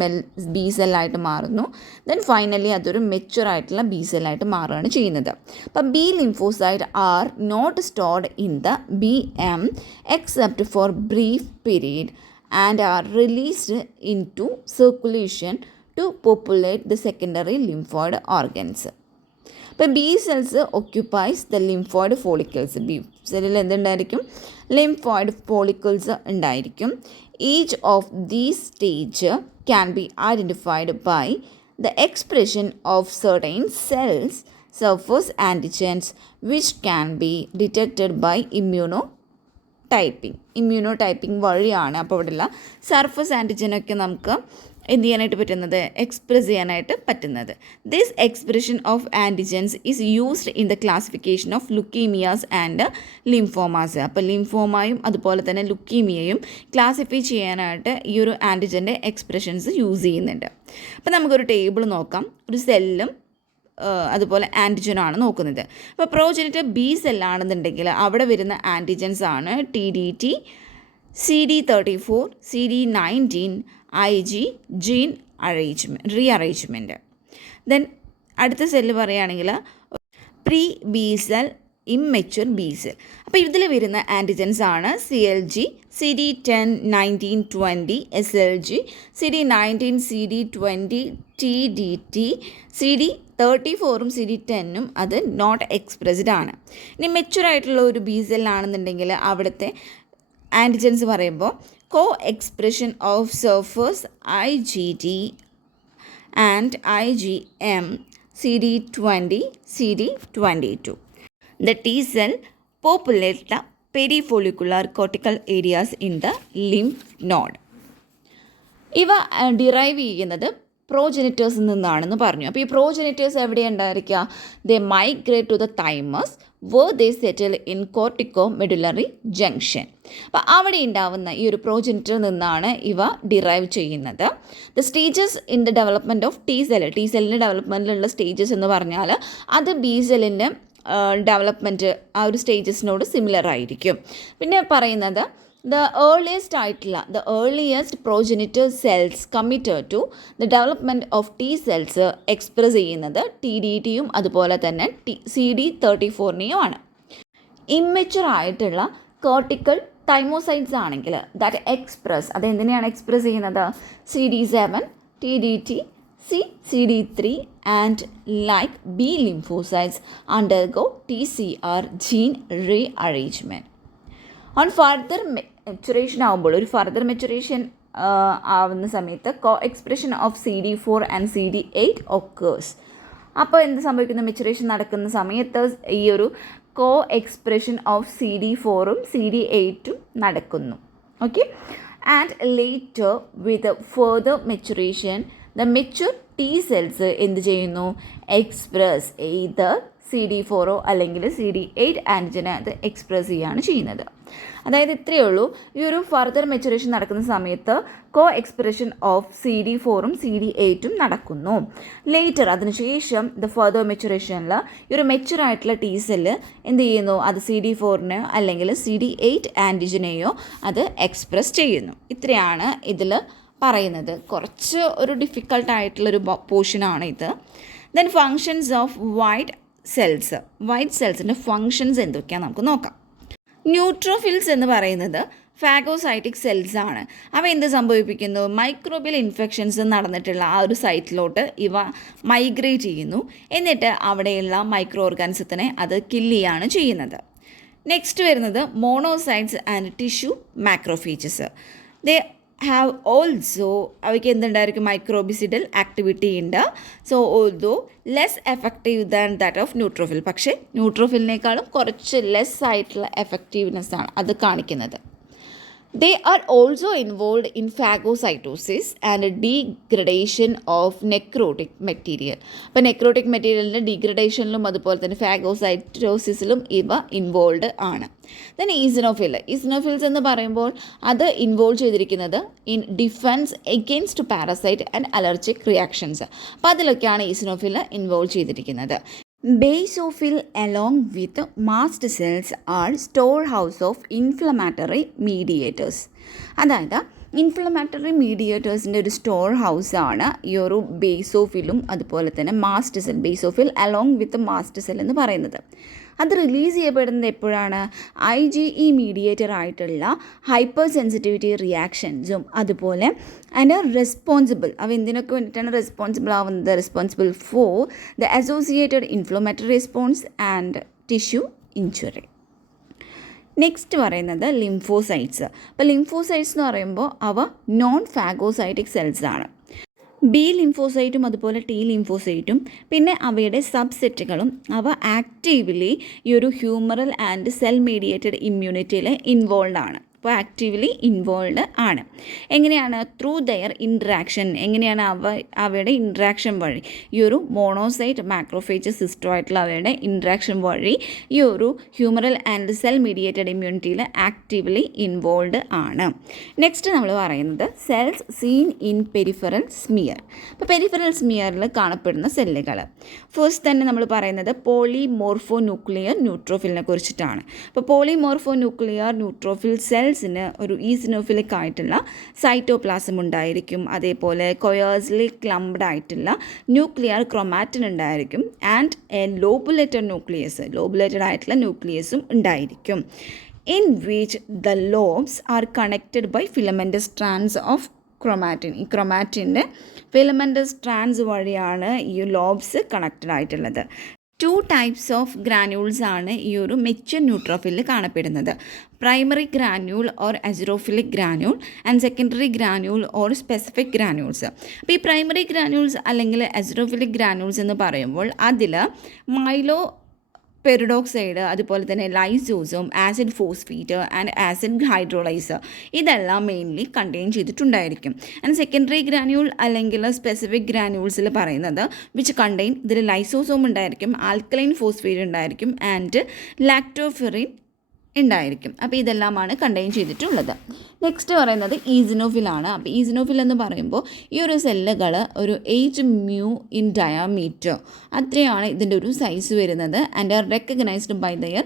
ബി സെല്ലായിട്ട് മാറുന്നു. ദെൻ ഫൈനലി അതൊരു മെച്യൂർ ആയിട്ടുള്ള ബി സെല്ലായിട്ട് മാറുകയാണ് ചെയ്യുന്നത്. അപ്പം B lymphocyte are not stored in the B M except for brief period and are released into circulation to populate the secondary lymphoid organs. ഇപ്പോൾ B cells occupies the lymphoid follicles. B സെല്ലിൽ എന്തുണ്ടായിരിക്കും? Lymphoid follicles ഉണ്ടായിരിക്കും. Each of these stage can be identified by the expression of certain cells surface antigens which can be detected by immunotyping വഴിയാണ്. അപ്പോൾ ഇവിടെയുള്ള surface ആൻറ്റിജനൊക്കെ നമുക്ക് എന്ത് ചെയ്യാനായിട്ട് പറ്റുന്നത്? എക്സ്പ്രസ് ചെയ്യാനായിട്ട് പറ്റുന്നത്. This expression of antigens is used in the classification of leukaemias and lymphomas. അപ്പോൾ ലിംഫോമയും അതുപോലെ തന്നെ ലുക്കീമിയയും ക്ലാസിഫൈ ചെയ്യാനായിട്ട് ഈ ഒരു ആൻറ്റിജൻ്റെ എക്സ്പ്രഷൻസ് യൂസ് ചെയ്യുന്നുണ്ട്. അപ്പോൾ നമുക്കൊരു ടേബിൾ നോക്കാം. ഒരു സെല്ലും അതുപോലെ ആൻറ്റിജനാണ് നോക്കുന്നത്. അപ്പോൾ പ്രോജനിറ്റർ ബി സെല്ലാണെന്നുണ്ടെങ്കിൽ അവിടെ വരുന്ന ആൻറ്റിജൻസ് ആണ് TDT, CD34, CD19, IG gene rearrangement. Then അടുത്ത സെല്ല് പറയുകയാണെങ്കിൽ pre B cell, immature B cell. അപ്പോൾ ഇതിൽ വരുന്ന ആൻറ്റിജൻസ് ആണ് CLG, CD10, 19, 20, SLG, CD19, CD20, TDT, CD34ഉം CD10ഉം അത് നോട്ട് എക്സ്പ്രസ്ഡ് ആണ്. ഇനി മെച്യൂർ ആയിട്ടുള്ള ഒരു ബി സെല്ലാണെന്നുണ്ടെങ്കിൽ അവിടുത്തെ ആൻറ്റിജൻസ് പറയുമ്പോൾ co expression of surface IgD and IgM, CD20, CD22. The T cell populate the perifollicular cortical areas in the lymph node. ഇവ derive ചെയ്യുന്നത് പ്രോജനിറ്റേഴ്സിൽ നിന്നാണെന്ന് പറഞ്ഞു. അപ്പോൾ ഈ പ്രോജനിറ്റേഴ്സ് എവിടെ ഉണ്ടായിരിക്കുക? They migrate to the thymus where they settle in cortico medullary junction. അപ്പോൾ അവിടെ ഉണ്ടാവുന്ന ഈ ഒരു പ്രോജനിറ്ററിൽ നിന്നാണ് ഇവ ഡിറൈവ് ചെയ്യുന്നത്. The stages in the development of T സെല്ലിൻ്റെ ഡെവലപ്മെൻറ്റിലുള്ള സ്റ്റേജസ് എന്ന് പറഞ്ഞാൽ അത് ബി സെല്ലിൻ്റെ ഡെവലപ്മെൻറ്റ് ആ ഒരു സ്റ്റേജസിനോട് സിമിലർ ആയിരിക്കും. പിന്നെ പറയുന്നത് the earliest progenitor cells committed to the development of T cells express ചെയ്യുന്നത് TDT-യും അതുപോലെ തന്നെ CD34-നെയും ആണ്. ഇമ്മെച്യൂർ ആയിട്ടുള്ള കോർട്ടിക്കൽ തൈമോസൈറ്റ്സ് ആണെങ്കിൽ ദാറ്റ് എക്സ്പ്രസ് അതെന്തിനെയാണ് എക്സ്പ്രസ് ചെയ്യുന്നത്? CD7, TDT, CD3 and like B lymphocytes undergo TCR gene rearrangement. On further maturation ആകുമ്പോൾ ഒരു ഫർദർ മെച്ചുറേഷൻ ആവുന്ന സമയത്ത് co expression of CD4 and CD8 occurs. അപ്പോൾ എന്ത് സംഭവിക്കുന്നു? മെച്ചുറേഷൻ നടക്കുന്ന സമയത്ത് ഈ ഒരു കോ എക്സ്പ്രഷൻ ഓഫ് CD4-ഉം CD8-ഉം നടക്കുന്നു. Okay. And later with further maturation the mature T cells എന്ത് ചെയ്യുന്നു? എക്സ്പ്രസ് എയ്തർ CD4 അല്ലെങ്കിൽ CD8 ആൻറ്റിജനെ അത് എക്സ്പ്രസ് ചെയ്യുകയാണ് ചെയ്യുന്നത്. അതായത് ഇത്രയേ ഉള്ളൂ. ഈ ഒരു ഫർദർ മെച്ചുറേഷൻ നടക്കുന്ന സമയത്ത് കോ എക്സ്പ്രഷൻ ഓഫ് CD4-ഉം CD8-ഉം നടക്കുന്നു. ലേറ്റർ അതിനുശേഷം ദ ഫർദർ മെച്ചുറേഷനിൽ ഈ ഒരു മെച്ചുർ ആയിട്ടുള്ള T സെല്ല് എന്ത് ചെയ്യുന്നു? അത് CD4-നെയോ അല്ലെങ്കിൽ CD8 ആൻറ്റിജനെയോ അത് എക്സ്പ്രസ് ചെയ്യുന്നു. ഇത്രയാണ് ഇതിൽ പറയുന്നത്. കുറച്ച് ഒരു ഡിഫിക്കൽട്ടായിട്ടുള്ളൊരു പോർഷനാണ് ഇത്. ദെൻ ഫങ്ഷൻസ് ഓഫ് വൈറ്റ് സെൽസിൻ്റെ ഫങ്ഷൻസ് എന്തൊക്കെയാണ് നമുക്ക് നോക്കാം. ന്യൂട്രോഫിൽസ് എന്ന് പറയുന്നത് ഫാഗോസൈറ്റിക് സെൽസ് ആണ്. അവ എന്ത് സംഭവിപ്പിക്കുന്നു? മൈക്രോബിയൽ ഇൻഫെക്ഷൻസ് നടന്നിട്ടുള്ള ആ ഒരു സൈറ്റിലോട്ട് ഇവ മൈഗ്രേറ്റ് ചെയ്യുന്നു. എന്നിട്ട് അവിടെയുള്ള മൈക്രോ ഓർഗാനിസത്തിനെ അത് കില്ല് ചെയ്യുകയാണ് ചെയ്യുന്നത്. നെക്സ്റ്റ് വരുന്നത് monocytes and tissue macrophages. They have also അവയ്ക്ക് എന്തുണ്ടായിരിക്കും? മൈക്രോബിസിഡൽ ആക്ടിവിറ്റി ഉണ്ട്. So although less effective than that of neutrophil. പക്ഷേ ന്യൂട്രോഫിലിനേക്കാളും കുറച്ച് ലെസ് ആയിട്ടുള്ള എഫക്റ്റീവ്നെസ് ആണ് അത് കാണിക്കുന്നത്. They are also involved in phagocytosis and degradation of necrotic material. അപ്പോൾ നെക്രോട്ടിക് മെറ്റീരിയലിൻ്റെ ഡീഗ്രഡേഷനിലും അതുപോലെ തന്നെ ഫാഗോസൈറ്റോസിസിലും ഇവ ഇൻവോൾവ് ആണ്. ദെൻ ഈസിനോഫിൽസ് എന്ന് പറയുമ്പോൾ അത് ഇൻവോൾവ് ചെയ്തിരിക്കുന്നത് in defence against parasite and allergic reactions. അപ്പോൾ അതിലൊക്കെയാണ് ഈസിനോഫിൽ ഇൻവോൾവ് ചെയ്തിരിക്കുന്നത്. Basophil along with mast cells are storehouse of inflammatory mediators. അതായത് ഇൻഫ്ലമേറ്ററി മീഡിയേറ്റേഴ്സിൻ്റെ ഒരു സ്റ്റോർ ഹൗസാണ് ഈ ഒരു ബേസോഫിലും അതുപോലെ തന്നെ mast cell. Basophil along with mast cell എന്ന് പറയുന്നത്. അത് റിലീസ് ചെയ്യപ്പെടുന്നത് എപ്പോഴാണ്? IgE മീഡിയേറ്റർ ആയിട്ടുള്ള ഹൈപ്പർ സെൻസിറ്റിവിറ്റി റിയാക്ഷൻസും അതുപോലെ അതിന് റെസ്പോൺസിബിൾ അവ എന്തിനൊക്കെ വേണ്ടിയിട്ടാണ് റെസ്പോൺസിബിൾ ആവുന്നത്? Responsible for the associated inflammatory response and tissue injury. Next പറയുന്നത് ലിംഫോസൈറ്റ്സ്. അപ്പോൾ ലിംഫോസൈറ്റ്സ് എന്ന് പറയുമ്പോൾ അവ നോൺ ഫാഗോസൈറ്റിക് സെൽസ് ആണ്. ബി ലിംഫോസൈറ്റും അതുപോലെ ടി ലിംഫോസൈറ്റും പിന്നെ അവയുടെ സബ്സെറ്റുകളും അവ ആക്റ്റീവ്ലി ഈ ഒരു ഹ്യൂമറൽ ആൻഡ് സെൽ മീഡിയേറ്റഡ് ഇമ്മ്യൂണിറ്റിയിൽ ഇൻവോൾവ് ആണ്. അപ്പോൾ ആക്റ്റീവ്ലി ഇൻവോൾവ് ആണ്. എങ്ങനെയാണ്? Through their interaction. എങ്ങനെയാണ്? അവയുടെ ഇൻട്രാക്ഷൻ വഴി ഈ ഒരു മോണോസൈറ്റ് മാക്രോഫേജ് സിസ്റ്റം ആയിട്ടുള്ള അവയുടെ ഇൻട്രാക്ഷൻ വഴി ഈ ഒരു ഹ്യൂമറൽ ആൻഡ് സെൽ മീഡിയേറ്റഡ് ഇമ്മ്യൂണിറ്റിയിൽ ആക്റ്റീവ്ലി ഇൻവോൾവ് ആണ്. നെക്സ്റ്റ് നമ്മൾ പറയുന്നത് cells seen in peripheral smear. അപ്പോൾ പെരിഫറൽ സ്മിയറിൽ കാണപ്പെടുന്ന സെല്ലുകൾ. ഫസ്റ്റ് തന്നെ നമ്മൾ പറയുന്നത് പോളിമോർഫോ ന്യൂക്ലിയർ ന്യൂട്രോഫിലിനെ കുറിച്ചിട്ടാണ്. അപ്പോൾ പോളിമോർഫോ ന്യൂക്ലിയർ ന്യൂട്രോഫിൽ സെൽസിന് ഒരു ഈസിനോഫിലിക് ആയിട്ടുള്ള സൈറ്റോപ്ലാസം ഉണ്ടായിരിക്കും. അതേപോലെ കൊയേഴ്സ്ലി ക്ലംപ്ഡ് ആയിട്ടുള്ള ന്യൂക്ലിയർ ക്രൊമാറ്റിൻ ഉണ്ടായിരിക്കും. ആൻഡ് എ ലോബുലേറ്റഡ് ആയിട്ടുള്ള ന്യൂക്ലിയസും ഉണ്ടായിരിക്കും. In which the lobes are connected by filamentous strands of chromatin. ഈ ക്രൊമാറ്റിൻ്റെ ഫിലമെൻ്റസ് സ്ട്രാൻഡ്സ് വഴിയാണ് ഈ ലോബ്സ് കണക്റ്റഡ് ആയിട്ടുള്ളത്. 2 ടൈപ്സ് ഓഫ് ഗ്രാന്യൂൾസ് ആണ് ഈ ഒരു മെച്യൂർ ന്യൂട്രോഫിലിൽ കാണപ്പെടുന്നത്. Primary granule or azurophilic granule and secondary granule or specific granules. അപ്പോൾ ഈ പ്രൈമറി ഗ്രാന്യൂൾസ് അല്ലെങ്കിൽ അസിറോഫിലിക് ഗ്രാന്യൂൾസ് എന്ന് പറയുമ്പോൾ അതിൽ പെറിഡോക്സൈഡ്, അതുപോലെ തന്നെ lysosome, acid phosphate and acid hydrolyser, ഇതെല്ലാം മെയിൻലി കണ്ടെയ്ൻ ചെയ്തിട്ടുണ്ടായിരിക്കും. ആൻഡ് സെക്കൻഡറി ഗ്രാന്യൂൾ അല്ലെങ്കിൽ സ്പെസിഫിക് ഗ്രാന്യൂൾസിൽ പറയുന്നത് വിച്ച് കണ്ടെയ്ൻ, ഇതിൽ ലൈസോസോം ഉണ്ടായിരിക്കും, ആൽക്കലൈൻ ഫോസ്ഫേറ്റ് ഉണ്ടായിരിക്കും ആൻഡ് ലാക്ടോഫെറിൻ ഉണ്ടായിരിക്കും. അപ്പോൾ ഇതെല്ലാമാണ് കണ്ടെയ്ൻ ചെയ്തിട്ടുള്ളത്. നെക്സ്റ്റ് പറയുന്നത് ഈസിനോഫിലാണ്. അപ്പോൾ ഈസിനോഫിൽ എന്ന് പറയുമ്പോൾ ഈ ഒരു സെല്ലുകൾ ഒരു 8 mu ഇൻ ഡയാമീറ്റർ, അത്രയാണ് ഇതിൻ്റെ ഒരു സൈസ് വരുന്നത്. And are recognised by their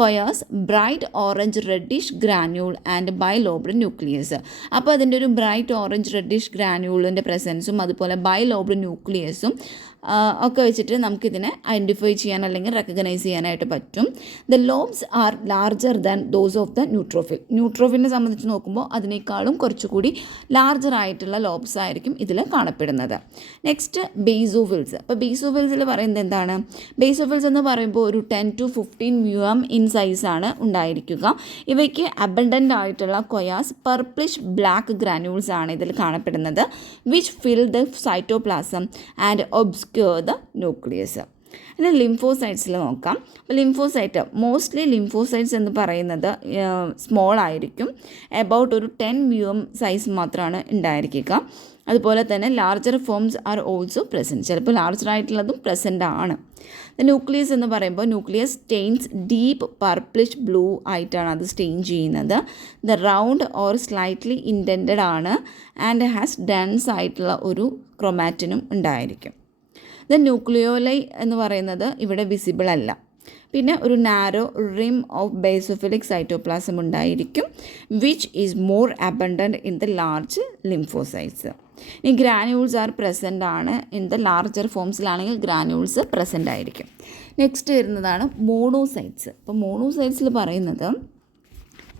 coarse bright orange reddish granule and bilobed nucleus. അപ്പോൾ അതിൻ്റെ ഒരു ബ്രൈറ്റ് ഓറഞ്ച് റെഡിഷ് ഗ്രാന്യൂളിൻ്റെ പ്രസൻസും അതുപോലെ ബൈലോബ്ഡ് ന്യൂക്ലിയസും ഒക്കെ വെച്ചിട്ട് നമുക്കിതിനെ ഐഡൻറ്റിഫൈ ചെയ്യാൻ അല്ലെങ്കിൽ റെക്കഗ്നൈസ് ചെയ്യാനായിട്ട് പറ്റും. The lobes are larger than those of the neutrophil. ന്യൂട്രോഫിലിനെ സംബന്ധിച്ച് നോക്കുമ്പോൾ അതിനേക്കാളും കുറച്ചുകൂടി ലാർജർ ആയിട്ടുള്ള ലോബ്സ് ആയിരിക്കും ഇതിൽ കാണപ്പെടുന്നത്. Next basophils. അപ്പോൾ ബേസോഫിൽസിൽ പറയുന്നത് എന്താണ്? ബേസോഫിൽസ് എന്ന് പറയുമ്പോൾ ഒരു 10 to 15 mm ഇൻ സൈസാണ് ഉണ്ടായിരിക്കുക. ഇവയ്ക്ക് അബണ്ടൻ്റ് ആയിട്ടുള്ള കൊയാസ് പർപ്പിളിഷ് ബ്ലാക്ക് ഗ്രാന്യൂൾസ് ആണ് ഇതിൽ കാണപ്പെടുന്നത്, which fill the cytoplasm and obscure the nucleus. ഇനി ലിംഫോസൈറ്റ്സിൽ നോക്കാം. അപ്പോൾ ലിംഫോസൈറ്റ്, മോസ്റ്റ്ലി ലിംഫോസൈറ്റ്സ് എന്ന് പറയുന്നത് സ്മോൾ ആയിരിക്കും, എബൌട്ട് ഒരു 10 mm സൈസ് മാത്രമാണ് ഉണ്ടായിരിക്കുക. അതുപോലെ തന്നെ larger forms are also present, ചിലപ്പോൾ ലാർജർ ആയിട്ടുള്ളതും പ്രസൻ്റ് ആണ്. ന്യൂക്ലിയസ് എന്ന് പറയുമ്പോൾ nucleus Staines deep purplish blue ആയിട്ടാണ് അത് സ്റ്റെയിൻ ചെയ്യുന്നത്. The round or slightly intended ആണ് ആൻഡ് ഹാസ് ഡെൻസ് ആയിട്ടുള്ള ഒരു ക്രൊമാറ്റിനും ഉണ്ടായിരിക്കും. ദ ന്യൂക്ലിയോലൈ എന്ന് പറയുന്നത് ഇവിടെ വിസിബിൾ അല്ല. പിന്നെ ഒരു narrow rim of basophilic cytoplasm ഉണ്ടായിരിക്കും, which is more abundant in the large lymphocytes. ഈ ഗ്രാന്യൂൾസ് ആർ പ്രസൻ്റ് ആണ്, ഇൻ ദ ലാർജർ ഫോംസിലാണെങ്കിൽ ഗ്രാന്യൂൾസ് പ്രസൻ്റ് ആയിരിക്കും. നെക്സ്റ്റ് വരുന്നതാണ് മോണോസൈറ്റ്സ്. അപ്പോൾ മോണോസൈറ്റ്സിൽ പറയുന്നത്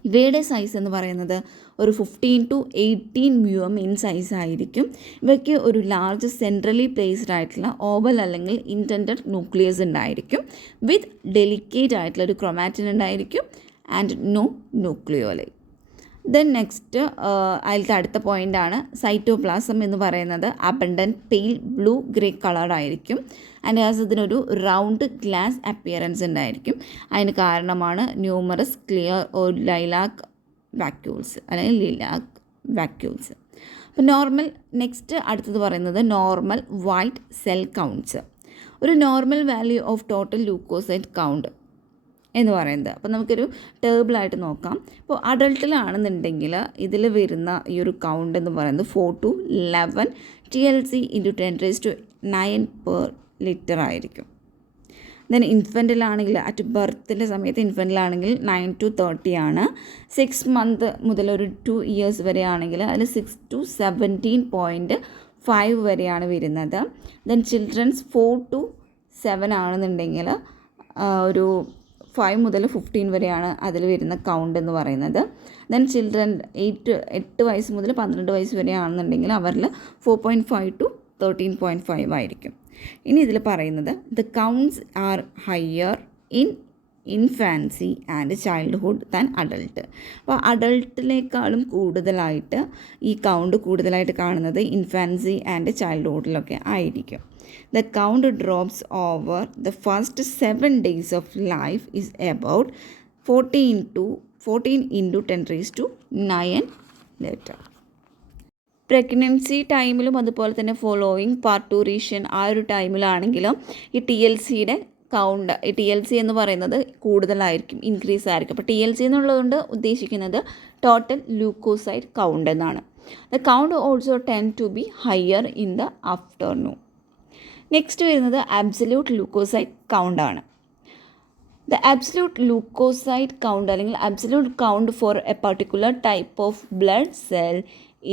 ഇവയുടെ സൈസ് എന്ന് പറയുന്നത് ഒരു 15 to 18 mm ഇൻ സൈസ് ആയിരിക്കും. ഇവയ്ക്ക് ഒരു ലാർജ് സെൻട്രലി പ്ലേസ്ഡ് ആയിട്ടുള്ള ഓവൽ അല്ലെങ്കിൽ ഇൻറ്റൻറ്റഡ് ന്യൂക്ലിയസ് ഉണ്ടായിരിക്കും, വിത്ത് ഡെലിക്കേറ്റ് ആയിട്ടുള്ള ഒരു ക്രൊമാറ്റിൻ ഉണ്ടായിരിക്കും ആൻഡ് നോ ന്യൂക്ലിയോലൈ. ദെൻ നെക്സ്റ്റ് അതിലത്തെ അടുത്ത പോയിൻ്റാണ് സൈറ്റോപ്ലാസം എന്ന് പറയുന്നത് abundant pale blue grey coloured ആയിരിക്കും ആൻഡ് ആസ് ഇതിനൊരു റൗണ്ട് ഗ്ലാസ് അപ്പിയറൻസ് ഉണ്ടായിരിക്കും. അതിന് കാരണമാണ് numerous clear or lilac vacuoles അല്ലെങ്കിൽ ലിലാക്ക് വാക്യൂൾസ്. അപ്പോൾ നോർമൽ, നെക്സ്റ്റ് അടുത്തത് പറയുന്നത് നോർമൽ വൈറ്റ് സെൽ കൗണ്ട്സ്. ഒരു normal value of total leucocyte count എന്ന് പറയുന്നത്. അപ്പോൾ നമുക്കൊരു ടേബിളായിട്ട് നോക്കാം. ഇപ്പോൾ അഡൾട്ടിലാണെന്നുണ്ടെങ്കിൽ ഇതിൽ വരുന്ന ഈ ഒരു കൗണ്ട് എന്ന് പറയുന്നത് 4 to 11 TLC × 10⁹ per liter ആയിരിക്കും. ദെൻ ഇൻഫൻറ്റിലാണെങ്കിൽ അറ്റ് ബർത്തിൻ്റെ സമയത്ത് ഇൻഫൻറ്റിലാണെങ്കിൽ 9 to 30 ആണ്. 6 month മുതൽ ഒരു 2 years വരെ ആണെങ്കിൽ അതിൽ 6 to 17.5 വരെയാണ് വരുന്നത്. ദെൻ ചിൽഡ്രൻസ് 4 to 7 ആണെന്നുണ്ടെങ്കിൽ ഒരു 5 മുതൽ 15 വരെയാണ് അതിൽ വരുന്ന കൗണ്ട് എന്ന് പറയുന്നത്. ദെൻ ചിൽഡ്രൻ 8 വയസ്സ് മുതൽ 12 വയസ്സ് വരെ ആണെന്നുണ്ടെങ്കിൽ അവരിൽ 4.5 to 13.5 ആയിരിക്കും. ഇനി ഇതിൽ പറയുന്നത് the counts are higher in infancy and childhood than adult. അപ്പോൾ അഡൾട്ടിനേക്കാളും കൂടുതലായിട്ട് ഈ കൗണ്ട് കൂടുതലായിട്ട് കാണുന്നത് ഇൻഫാൻസി ആൻഡ് ചൈൽഡ്ഹുഡിലൊക്കെ ആയിരിക്കും. The count drops over the first 7 days of life is about 14 into 10⁹ liter. Pregnancy ടൈമിലും അതുപോലെ തന്നെ ഫോളോയിങ് പാർട്ടൂറേഷൻ ആ ഒരു ടൈമിലാണെങ്കിലും ഈ TLCയുടെ കൗണ്ട്, ഈ TLC എന്ന് പറയുന്നത് കൂടുതലായിരിക്കും, ഇൻക്രീസ് ആയിരിക്കും. അപ്പോൾ TLC എന്നുള്ളതുകൊണ്ട് ഉദ്ദേശിക്കുന്നത് ടോട്ടൽ ലൂക്കോസൈറ്റ് കൗണ്ട് എന്നാണ്. The count also tend to be higher in the afternoon. Next വരുന്നത് അബ്സല്യൂട്ട് ലൂക്കോസൈറ്റ് കൗണ്ടാണ്. ദ അബ്സല്യൂട്ട് ലൂക്കോസൈറ്റ് കൗണ്ട് അല്ലെങ്കിൽ absolute count for a particular type of blood cell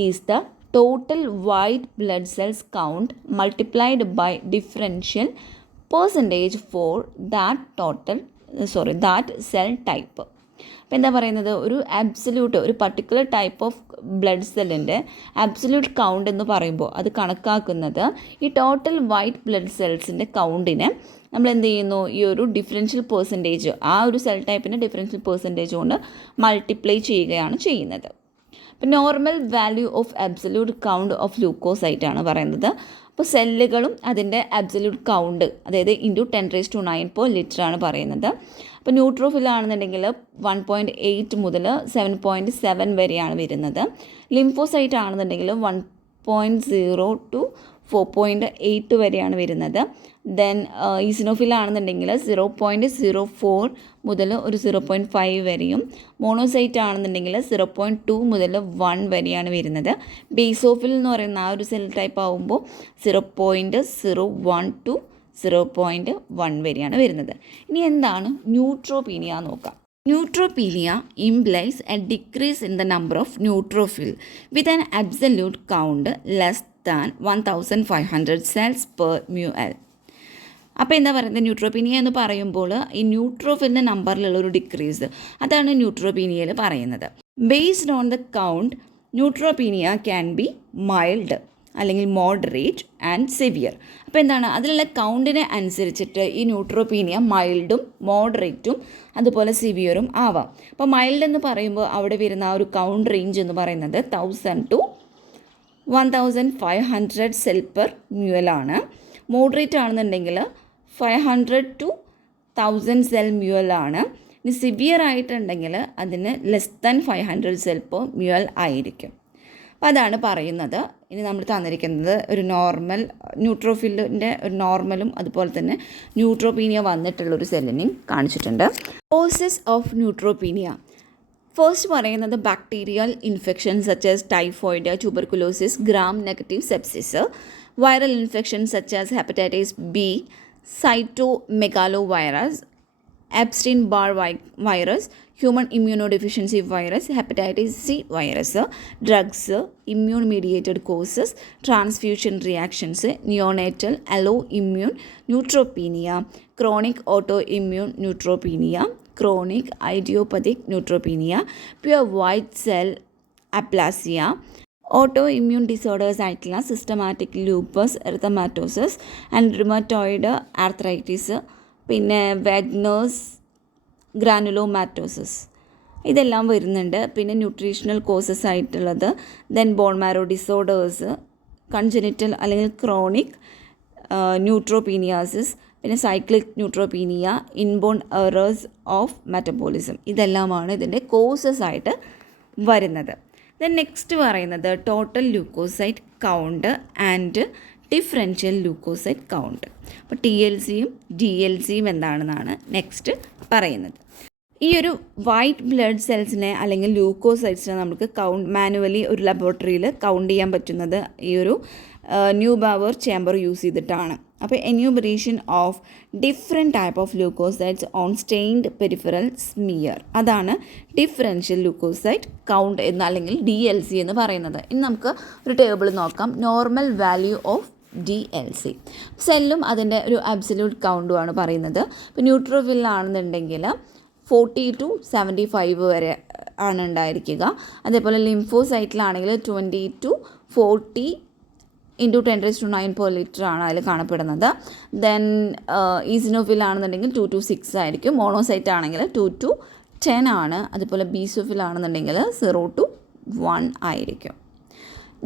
is the total white blood cells count multiplied by differential percentage for that cell type. അപ്പോൾ എന്താ പറയുന്നത്, ഒരു particular type of blood സെല്ലിൻ്റെ absolute count എന്ന് പറയുമ്പോൾ അത് കണക്കാക്കുന്നത് ഈ ടോട്ടൽ വൈറ്റ് ബ്ലഡ് സെൽസിൻ്റെ കൗണ്ടിനെ നമ്മൾ എന്ത് ചെയ്യുന്നു, ഈ ഒരു ഡിഫറൻഷ്യൽ പെർസെൻറ്റേജ്, ആ ഒരു സെൽ ടൈപ്പിൻ്റെ ഡിഫറൻഷ്യൽ പെർസെൻറ്റേജ് കൊണ്ട് മൾട്ടിപ്ലൈ ചെയ്യുകയാണ് ചെയ്യുന്നത്. അപ്പോൾ normal value of absolute count of leucocyte ആണ് പറയുന്നത്. അപ്പോൾ സെല്ലുകളും അതിൻ്റെ അബ്സല്യൂട്ട് കൗണ്ട് അതായത് ഇൻറ്റു 10⁹ ആണ് പറയുന്നത്. അപ്പോൾ ന്യൂട്രോഫിൽ ആണെന്നുണ്ടെങ്കിൽ 1.8 മുതൽ 7.7 വരെയാണ് വരുന്നത്. ലിംഫോസൈറ്റ് ആണെന്നുണ്ടെങ്കിൽ 1.0 to 4.8 വരെയാണ് വരുന്നത്. ദെൻ ഈസിനോഫിൽ ആണെന്നുണ്ടെങ്കിൽ 0.04 മുതൽ ഒരു 0.5 വരെയും, മോണോസൈറ്റ് ആണെന്നുണ്ടെങ്കിൽ 0.2 മുതൽ 1 വരെയാണ് വരുന്നത്. ബേസോഫിൽ എന്ന് പറയുന്ന ആ ഒരു സെൽ ടൈപ്പ് ആകുമ്പോൾ 0.01 to 0.1 വരെയാണ് വരുന്നത്. ഇനി എന്താണ് ന്യൂട്രോപീനിയ നോക്കാം. Neutropenia implies a decrease in the number of neutrophil with an absolute count less than 1500 cells per ml. അപ്പോൾ എന്താ പറയുന്നത്, ന്യൂട്രോപീനിയ എന്ന് പറയുമ്പോൾ ഈ ന്യൂട്രോഫിലിൻ്റെ നമ്പറിലുള്ള ഒരു ഡിക്രീസ്, അതാണ് ന്യൂട്രോപീനിയയിൽ പറയുന്നത്. Based on the count neutropenia can be mild അല്ലെങ്കിൽ മോഡറേറ്റ് ആൻഡ് സിവിയർ. അപ്പോൾ എന്താണ്, അതിലുള്ള കൗണ്ടിനെ അനുസരിച്ചിട്ട് ഈ ന്യൂട്രോപീനിയ മൈൽഡും മോഡറേറ്റും അതുപോലെ സിവിയറും ആവാം. അപ്പോൾ മൈൽഡ് എന്ന് പറയുമ്പോൾ അവിടെ വരുന്ന ആ ഒരു കൗണ്ട് റേഞ്ച് എന്ന് പറയുന്നത് 1000 to 1500 സെൽ പെർ മ്യൂലാണ്. മോഡറേറ്റ് ആണെന്നുണ്ടെങ്കിൽ 500 to 1000 സെൽ മ്യൂലാണ്. ഇനി സിവിയർ ആയിട്ടുണ്ടെങ്കിൽ അതിന് ലെസ് ദാൻ 500 സെൽ പെർ മ്യൂൽ ആയിരിക്കും. അപ്പോൾ അതാണ് പറയുന്നത്. ഇനി നമ്മൾ തന്നിരിക്കുന്നത് ഒരു നോർമൽ ന്യൂട്രോഫിലിൻ്റെ ഒരു നോർമലും അതുപോലെ തന്നെ ന്യൂട്രോപീനിയ വന്നിട്ടുള്ളൊരു സെല്ലിനെയും കാണിച്ചിട്ടുണ്ട്. Causes of neutropenia. ഫസ്റ്റ് പറയുന്നത് bacterial infection such as typhoid, tuberculosis, gram negative sepsis, viral infection such as hepatitis B, cytomegalovirus, Epstein Barr virus, human immunodeficiency virus, hepatitis C virus, drugs, immune mediated causes, transfusion reactions, neonatal allo immune neutropenia, chronic auto immune neutropenia, chronic idiopathic neutropenia, pure white cell aplasia, auto immune disorders ആയിട്ടുള്ള systematic lupus erythematosus and rheumatoid arthritis, പിന്നെ Wegener's granulomatosis, ഇതെല്ലാം വരുന്നുണ്ട്. പിന്നെ nutritional causes ആയിട്ടുള്ളത് then bone marrow disorders, congenital അല്ലെങ്കിൽ chronic neutropenias, പിന്നെ cyclic neutropenia, inborn errors of metabolism, ഇതെല്ലാമാണ് ഇതിൻ്റെ കോസസ് ആയിട്ട് വരുന്നത്. ദെൻ നെക്സ്റ്റ് പറയുന്നത് total leucocyte count and differential leucocyte count. അപ്പോൾ TLCയും DLCയും എന്താണെന്നാണ് നെക്സ്റ്റ് പറയുന്നത്. ഈ ഒരു വൈറ്റ് ബ്ലഡ് സെൽസിനെ അല്ലെങ്കിൽ ലൂക്കോസൈറ്റ്സിനെ നമുക്ക് മാനുവലി ഒരു ലബോറട്ടറിയിൽ കൗണ്ട് ചെയ്യാൻ പറ്റുന്നത് ഈ ഒരു ന്യൂബാവർ ചേമ്പർ യൂസ് ചെയ്തിട്ടാണ്. അപ്പോൾ enumeration of different type of leucocytes on stained peripheral smear, അതാണ് ഡിഫറൻഷ്യൽ ലൂക്കോസൈറ്റ് കൗണ്ട് എന്ന് അല്ലെങ്കിൽ DLC എന്ന് പറയുന്നത്. ഇനി നമുക്ക് ഒരു ടേബിൾ നോക്കാം. നോർമൽ വാല്യൂ ഓഫ് DLC സെല്ലും അതിൻ്റെ ഒരു അബ്സല്യൂട്ട് കൗണ്ടുമാണ് പറയുന്നത്. ഇപ്പോൾ ന്യൂട്രോഫിൽ ആണെന്നുണ്ടെങ്കിൽ 40 to 75 വരെ ആണ് ഉണ്ടായിരിക്കുക. അതേപോലെ ലിംഫോസൈറ്റിലാണെങ്കിൽ 20 to 40 ഇൻറ്റു 10⁹ ആണ് അതിൽ കാണപ്പെടുന്നത്. ദെൻ ഈസിനോഫിൽ ആണെന്നുണ്ടെങ്കിൽ 2 to 6 ആയിരിക്കും. മോണോസൈറ്റ് ആണെങ്കിൽ 2 to 10 ആണ്. അതുപോലെ ബീസോഫിൽ ആണെന്നുണ്ടെങ്കിൽ 0 to 1 ആയിരിക്കും.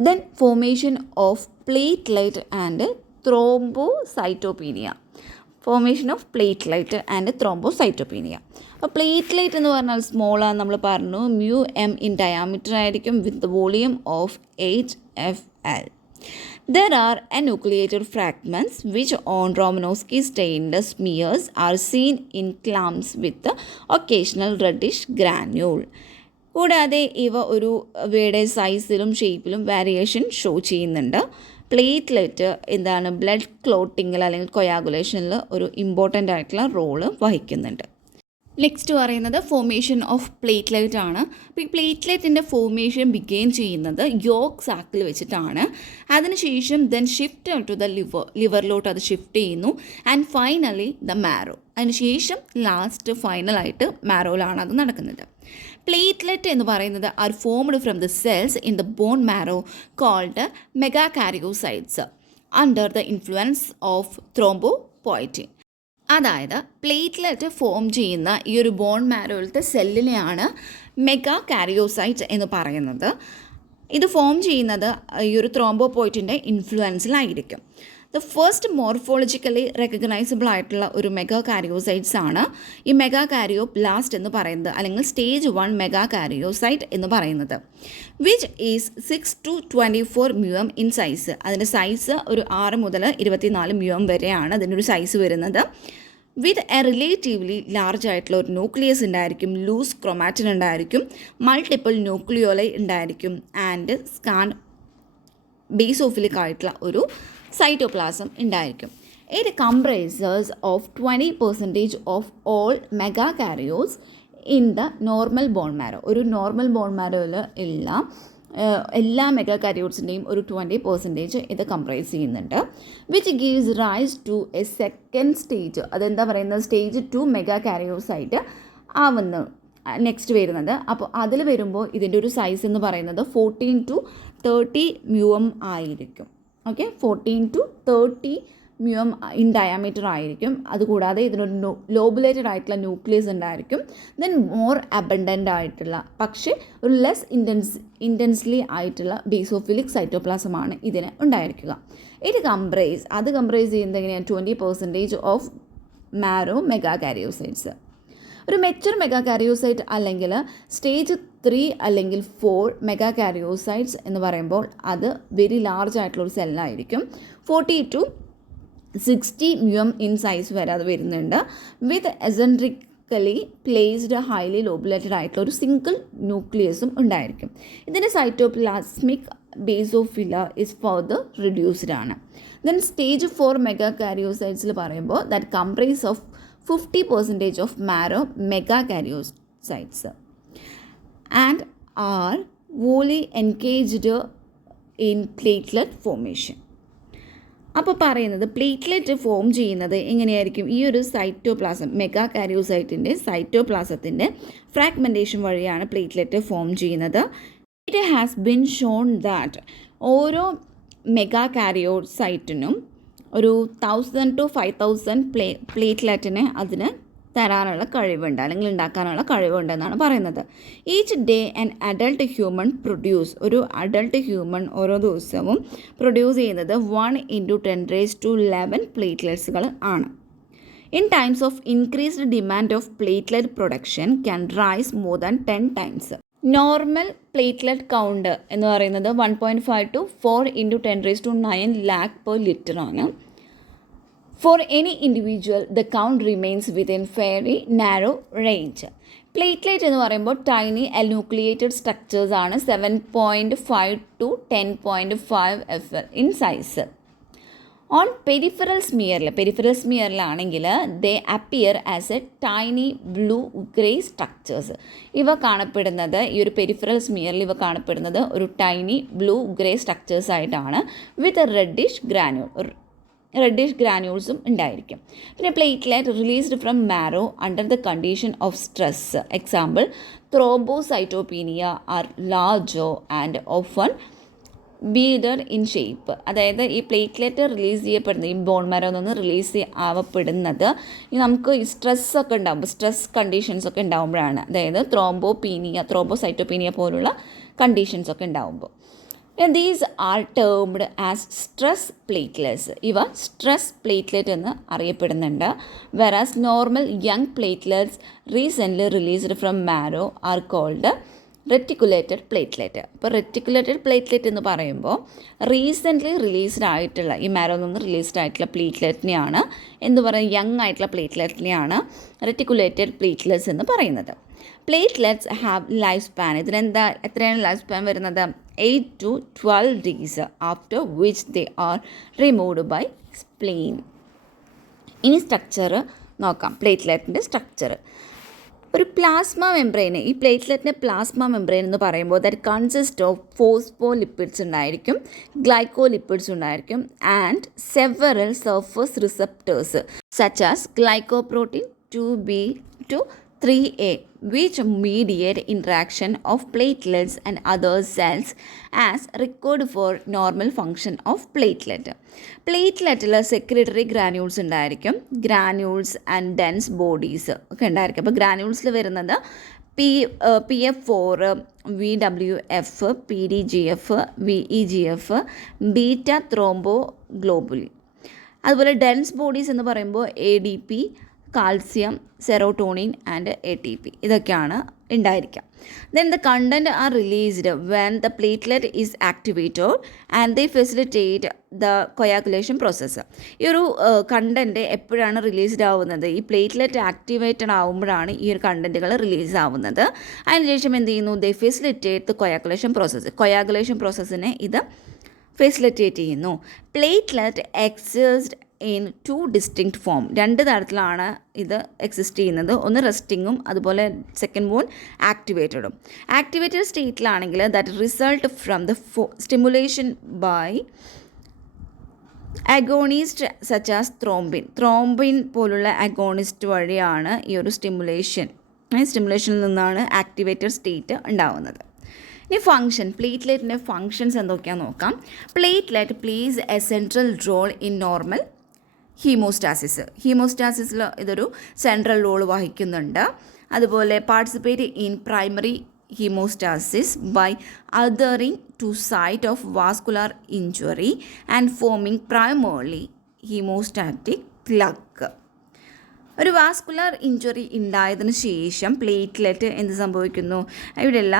Then formation of platelet and thrombocytopenia. Formation of platelet and thrombocytopenia. അപ്പോൾ പ്ലേറ്റ്ലൈറ്റ് എന്ന് പറഞ്ഞാൽ സ്മോളാണ് നമ്മൾ പറഞ്ഞു. μm ഇൻ ഡയാമീറ്റർ ആയിരിക്കും വിത്ത് volume of 8 FL. There are enucleated fragments which on Romanowski stained smears are seen in clumps with occasional reddish granule. കൂടാതെ ഇവ ഇവയുടെ സൈസിലും ഷേപ്പിലും variation show ചെയ്യുന്നുണ്ട്. പ്ലേറ്റ്ലെറ്റ് എന്താണ് ബ്ലഡ് ക്ലോട്ടിങ്ങിൽ അല്ലെങ്കിൽ കൊയാഗുലേഷനിൽ ഒരു ഇമ്പോർട്ടൻ്റ് ആയിട്ടുള്ള റോള് വഹിക്കുന്നുണ്ട്. നെക്സ്റ്റ് പറയുന്നത് ഫോർമേഷൻ ഓഫ് പ്ലേറ്റ്ലെറ്റ് ആണ്. അപ്പോൾ ഈ പ്ലേറ്റ്ലെറ്റിൻ്റെ ഫോർമേഷൻ ബിഗെയിൻ ചെയ്യുന്നത് യോക്ക് സാക്കിൽ വെച്ചിട്ടാണ്. അതിനുശേഷം ദെൻ ഷിഫ്റ്റ് ടു ദ ലിവറിലോട്ട് അത് ഷിഫ്റ്റ് ചെയ്യുന്നു. And finally the marrow. അതിനുശേഷം ലാസ്റ്റ് ഫൈനലായിട്ട് മാരോയിലാണ് അത് നടക്കുന്നത്. പ്ലേറ്റ്ലെറ്റ് എന്ന് പറയുന്നത് are formed from the cells in the bone marrow called megakaryocytes under the influence of thrombopoietin. അതായത് പ്ലേറ്റ്ലെറ്റ് ഫോം ചെയ്യുന്ന ഈ ഒരു ബോൺ മാരോയിലത്തെ സെല്ലിനെയാണ് മെഗാകാരിയോസൈറ്റ് എന്ന് പറയുന്നത്. ഇത് ഫോം ചെയ്യുന്നത് ഈ ഒരു ത്രോംബോപോയിറ്റിൻ്റെ ഇൻഫ്ലുവൻസിലായിരിക്കും. ദ ഫസ്റ്റ് മോർഫോളജിക്കലി റെക്കഗ്നൈസബിൾ ആയിട്ടുള്ള ഒരു മെഗാ കാരിയോസൈറ്റ്സ് ആണ് ഈ മെഗാ കാരിയോബ്ലാസ്റ്റ് എന്ന് പറയുന്നത്, അല്ലെങ്കിൽ സ്റ്റേജ് 1 മെഗാ കാരിയോസൈറ്റ് എന്ന് പറയുന്നത്, which is 6 to 24 µm in size. അതിൻ്റെ സൈസ് ഒരു 6 മുതൽ 24 µm വരെയാണ് അതിൻ്റെ ഒരു സൈസ് വരുന്നത്. വിത്ത് എ റിലേറ്റീവ്ലി ലാർജ് ആയിട്ടുള്ള ഒരു ന്യൂക്ലിയസ് ഉണ്ടായിരിക്കും, ലൂസ് ക്രൊമാറ്റിൻ ഉണ്ടായിരിക്കും, മൾട്ടിപ്പിൾ ന്യൂക്ലിയോലൈ ഉണ്ടായിരിക്കും, ആൻഡ് സ്കാൻ ബേസോഫിലിക് ആയിട്ടുള്ള ഒരു സൈറ്റോപ്ലാസം ഉണ്ടായിരിക്കും. It comprises of 20% of all megakaryotes in the normal bone marrow. ഒരു നോർമൽ ബോൺ മാരോയിൽ എല്ലാ മെഗാകാരിയോട്സിൻ്റെയും ഒരു 20% ഇത് കംപ്രൈസ് ചെയ്യുന്നുണ്ട്. Which gives rise to a second stage. അതെന്താ പറയുന്നത്, സ്റ്റേജ് 2 മെഗാകാരിയോസൈറ്റ് ആവുന്നു നെക്സ്റ്റ് വരുന്നത്. അപ്പോൾ അതിൽ വരുമ്പോൾ ഇതിൻ്റെ ഒരു സൈസ് എന്ന് പറയുന്നത് 14 to 30 µm ആയിരിക്കും. Okay, 14 to 30 µm in diameter ആയിരിക്കും. അതുകൂടാതെ ഇതിനൊരു ലോബുലേറ്റഡ് ആയിട്ടുള്ള ന്യൂക്ലിയസ് ഉണ്ടായിരിക്കും. ദെൻ മോർ അബണ്ടൻ്റ് ആയിട്ടുള്ള പക്ഷേ ഒരു ലെസ് ഇൻറ്റൻസ്ലി ആയിട്ടുള്ള ബേസോഫിലിക് സൈറ്റോപ്ലാസമാണ് ഇതിന് ഉണ്ടായിരിക്കുക. അത് കംപ്രൈസ് ചെയ്യുന്നത് എങ്ങനെയാണ്, 20% ഓഫ് മാരോ മെഗാകാരിയോസൈറ്റ്സ്. ഒരു മെച്ചൂർ മെഗാകാരിയോസൈറ്റ് അല്ലെങ്കിൽ സ്റ്റേജ് 3 അല്ലെങ്കിൽ 4 മെഗാകാരിയോസൈറ്റ്സ് എന്ന് പറയുമ്പോൾ അത് വെരി ലാർജ് ആയിട്ടുള്ള ഒരു സെല്ലായിരിക്കും. 40 to 60 µm ഇൻ സൈസ് വരെ അത് വരുന്നുണ്ട്. വിത്ത് എസെൻട്രിക്കലി പ്ലേസ്ഡ് ഹൈലി ലോബുലേറ്റഡ് ആയിട്ടുള്ള ഒരു സിംഗിൾ ന്യൂക്ലിയസും ഉണ്ടായിരിക്കും. ഇതിൻ്റെ സൈറ്റോപ്ലാസ്മിക് ബേസോഫില ഇസ് ഫർദർ റിഡ്യൂസ്ഡ് ആണ്. ദെൻ സ്റ്റേജ് 4 മെഗാകാരിയോസൈറ്റ്സിൽ പറയുമ്പോൾ that comprise of 50% of marrow megakaryocytes and are wholly engaged in platelet formation. അപ്പോൾ പറയുന്നത് പ്ലേറ്റ്ലെറ്റ് ഫോം ചെയ്യുന്നത് എങ്ങനെയായിരിക്കും, ഈ ഒരു സൈറ്റോപ്ലാസം മെഗാകാരിയോസൈറ്റിൻ്റെ സൈറ്റോപ്ലാസത്തിൻ്റെ ഫ്രാഗ്മെൻറ്റേഷൻ വഴിയാണ് പ്ലേറ്റ്ലെറ്റ് ഫോം ചെയ്യുന്നത്. It has been shown that ഓരോ മെഗാകാരിയോസൈറ്റിനും ഒരു 1000 to 5000 പ്ലേറ്റ്ലെറ്റിനെ അതിന് തരാനുള്ള കഴിവുണ്ട്, അല്ലെങ്കിൽ ഉണ്ടാക്കാനുള്ള കഴിവുണ്ടെന്നാണ് പറയുന്നത്. Each day an adult human ഒരു അഡൾട്ട് ഹ്യൂമൻ ഓരോ ദിവസവും പ്രൊഡ്യൂസ് ചെയ്യുന്നത് 1 × 10⁻11 പ്ലേറ്റ്ലെറ്റ്സുകൾ ആണ്. In times of increased demand of platelet production can rice more than 10 times. Normal platelet count എന്ന് പറയുന്നത് 1.5 to 4 × 10⁻9 lakh per liter ആണ്. For any individual, the count remains within very narrow range. Platelet എന്ന് പറയുമ്പോൾ tiny എനുക്ലിയേറ്റഡ് structures ആണ്, 7.5 to 10.5 FL in size. On peripheral സ്മിയറിലാണെങ്കിൽ they appear as a tiny blue grey structures. ഈ ഒരു peripheral സ്മിയറിൽ ഇവ കാണപ്പെടുന്നത് ഒരു ടൈനി ബ്ലൂ ഗ്രേ സ്ട്രക്ചേഴ്സ് ആയിട്ടാണ്, വിത്ത് റെഡിഷ് ഗ്രാന്യൂൾസും ഉണ്ടായിരിക്കും. പിന്നെ platelet released from marrow under the condition of stress, example thrombocytopenia are larger and often bizarre in shape. അതായത് ഈ പ്ലേറ്റ്ലെറ്റ് റിലീസ് ചെയ്യപ്പെടുന്നത്, ഈ ബോൺ മാരോയിൽ നിന്ന് റിലീസ് ആവപ്പെടുന്നത് നമുക്ക് ഈ സ്ട്രെസ്സൊക്കെ ഉണ്ടാകുമ്പോൾ, സ്ട്രെസ് കണ്ടീഷൻസൊക്കെ ഉണ്ടാകുമ്പോഴാണ്. അതായത് ത്രോംബോസൈറ്റോപീനിയ പോലുള്ള കണ്ടീഷൻസൊക്കെ ഉണ്ടാകുമ്പോൾ. These are termed as stress platelets. ഇവ സ്ട്രെസ് പ്ലേറ്റ്ലെറ്റ് എന്ന് അറിയപ്പെടുന്നുണ്ട്. Whereas normal young platelets recently released from marrow are called reticulated platelet. അപ്പോൾ റെറ്റിക്കുലേറ്റഡ് പ്ലേറ്റ്ലെറ്റ് എന്ന് പറയുമ്പോൾ റീസെൻ്റ്ലി റിലീസ്ഡ് ആയിട്ടുള്ള, ഈ മാരോയിൽ നിന്ന് റിലീസ്ഡ് ആയിട്ടുള്ള പ്ലേറ്റ്ലെറ്റിനെയാണ് യങ് ആയിട്ടുള്ള പ്ലേറ്റ്ലെറ്റിനെയാണ് റെറ്റിക്കുലേറ്റഡ് പ്ലേറ്റ്ലെറ്റ്സ് എന്ന് പറയുന്നത്. Platelets have life span. എത്രയാണ് ലൈഫ് സ്പാൻ വരുന്നത്, 8 to 12 days after which they are removed by spleen. ഇനി സ്ട്രക്ചർ നോക്കാം, പ്ലേറ്റ്ലെറ്റിൻ്റെ സ്ട്രക്ചർ. ഒരു പ്ലാസ്മ മെംബ്രെയിൻ, ഈ പ്ലേറ്റ്ലെറ്റിൻ്റെ പ്ലാസ്മ മെംബ്രെയിൻ എന്ന് പറയുമ്പോൾ ദാറ്റ് കൺസിസ്റ്റ് ഓഫ് ഫോസ്ഫോലിപ്പിഡ്സ് ഉണ്ടായിരിക്കും, ഗ്ലൈക്കോലിപ്പിഡ്സ് ഉണ്ടായിരിക്കും, and several surface receptors such as glycoprotein 2B to 3A, which mediate interaction of platelets and other cells as required for normal function of platelet. പ്ലേറ്റ്ലെറ്റിൽ secretory granules ഉണ്ടായിരിക്കും, granules and dense bodies ഒക്കെ ഉണ്ടായിരിക്കും. അപ്പോൾ ഗ്രാന്യൂൾസിൽ വരുന്നത് PF4, VWF, PDGF, VEGF, beta thromboglobulin. അതുപോലെ dense bodies എന്ന് പറയുമ്പോൾ ADP, calcium, serotonin and ATP ഇതൊക്കെയാണ് ഉണ്ടായിരിക്കുക. Then the content are released when the platelet is activated and they facilitate the coagulation process. ഈ ഒരു കണ്ടൻറ്റ് എപ്പോഴാണ് റിലീസ്ഡ് ആവുന്നത്? ഈ പ്ലേറ്റ്ലെറ്റ് ആക്ടിവേറ്റഡ് ആവുമ്പോഴാണ് ഈ ഒരു കണ്ടൻറ്റുകൾ റിലീസ് ആവുന്നത്. അതിനുശേഷം എന്ത് ചെയ്യുന്നു? They facilitate the coagulation process. Coagulation പ്രോസസ്സിനെ ഇത് ഫെസിലിറ്റേറ്റ് ചെയ്യുന്നു. Platelet exist in 2 distinct form. 2 തരത്തിലാണ് ഇത് എക്സിസ്റ്റ് ചെയ്യുന്നത്. ഒന്ന് റെസ്റ്റിങ്ങും അതുപോലെ സെക്കൻഡ് വൺ ആക്ടിവേറ്റഡും. ആക്ടിവേറ്റഡ് സ്റ്റേറ്റിലാണെങ്കിൽ that result from the stimulation by agonist such as thrombin പോലുള്ള അഗോണിസ്റ്റ് വഴിയാണ് ഈ ഒരു സ്റ്റിമുലേഷനിൽ നിന്നാണ് ആക്ടിവേറ്റഡ് സ്റ്റേറ്റ് ഉണ്ടാവുന്നത്. ഇനി ഫങ്ഷൻ, പ്ലേറ്റ്ലെറ്റിൻ്റെ ഫങ്ഷൻസ് എന്തൊക്കെയാണെന്ന് നോക്കാം. Platelet plays a central role in normal ഹീമോസ്റ്റാസിസിൽ ഇതൊരു സെൻട്രൽ റോൾ വഹിക്കുന്നുണ്ട്. അതുപോലെ participate in primary haemostasis by adhering to site of vascular injury and forming primarily haemostatic plug. ഒരു വാസ്കുലാർ ഇഞ്ചുറി ഉണ്ടായതിനു ശേഷം പ്ലേറ്റ്ലെറ്റ് എന്ത് സംഭവിക്കുന്നു? ഇവിടെയുള്ള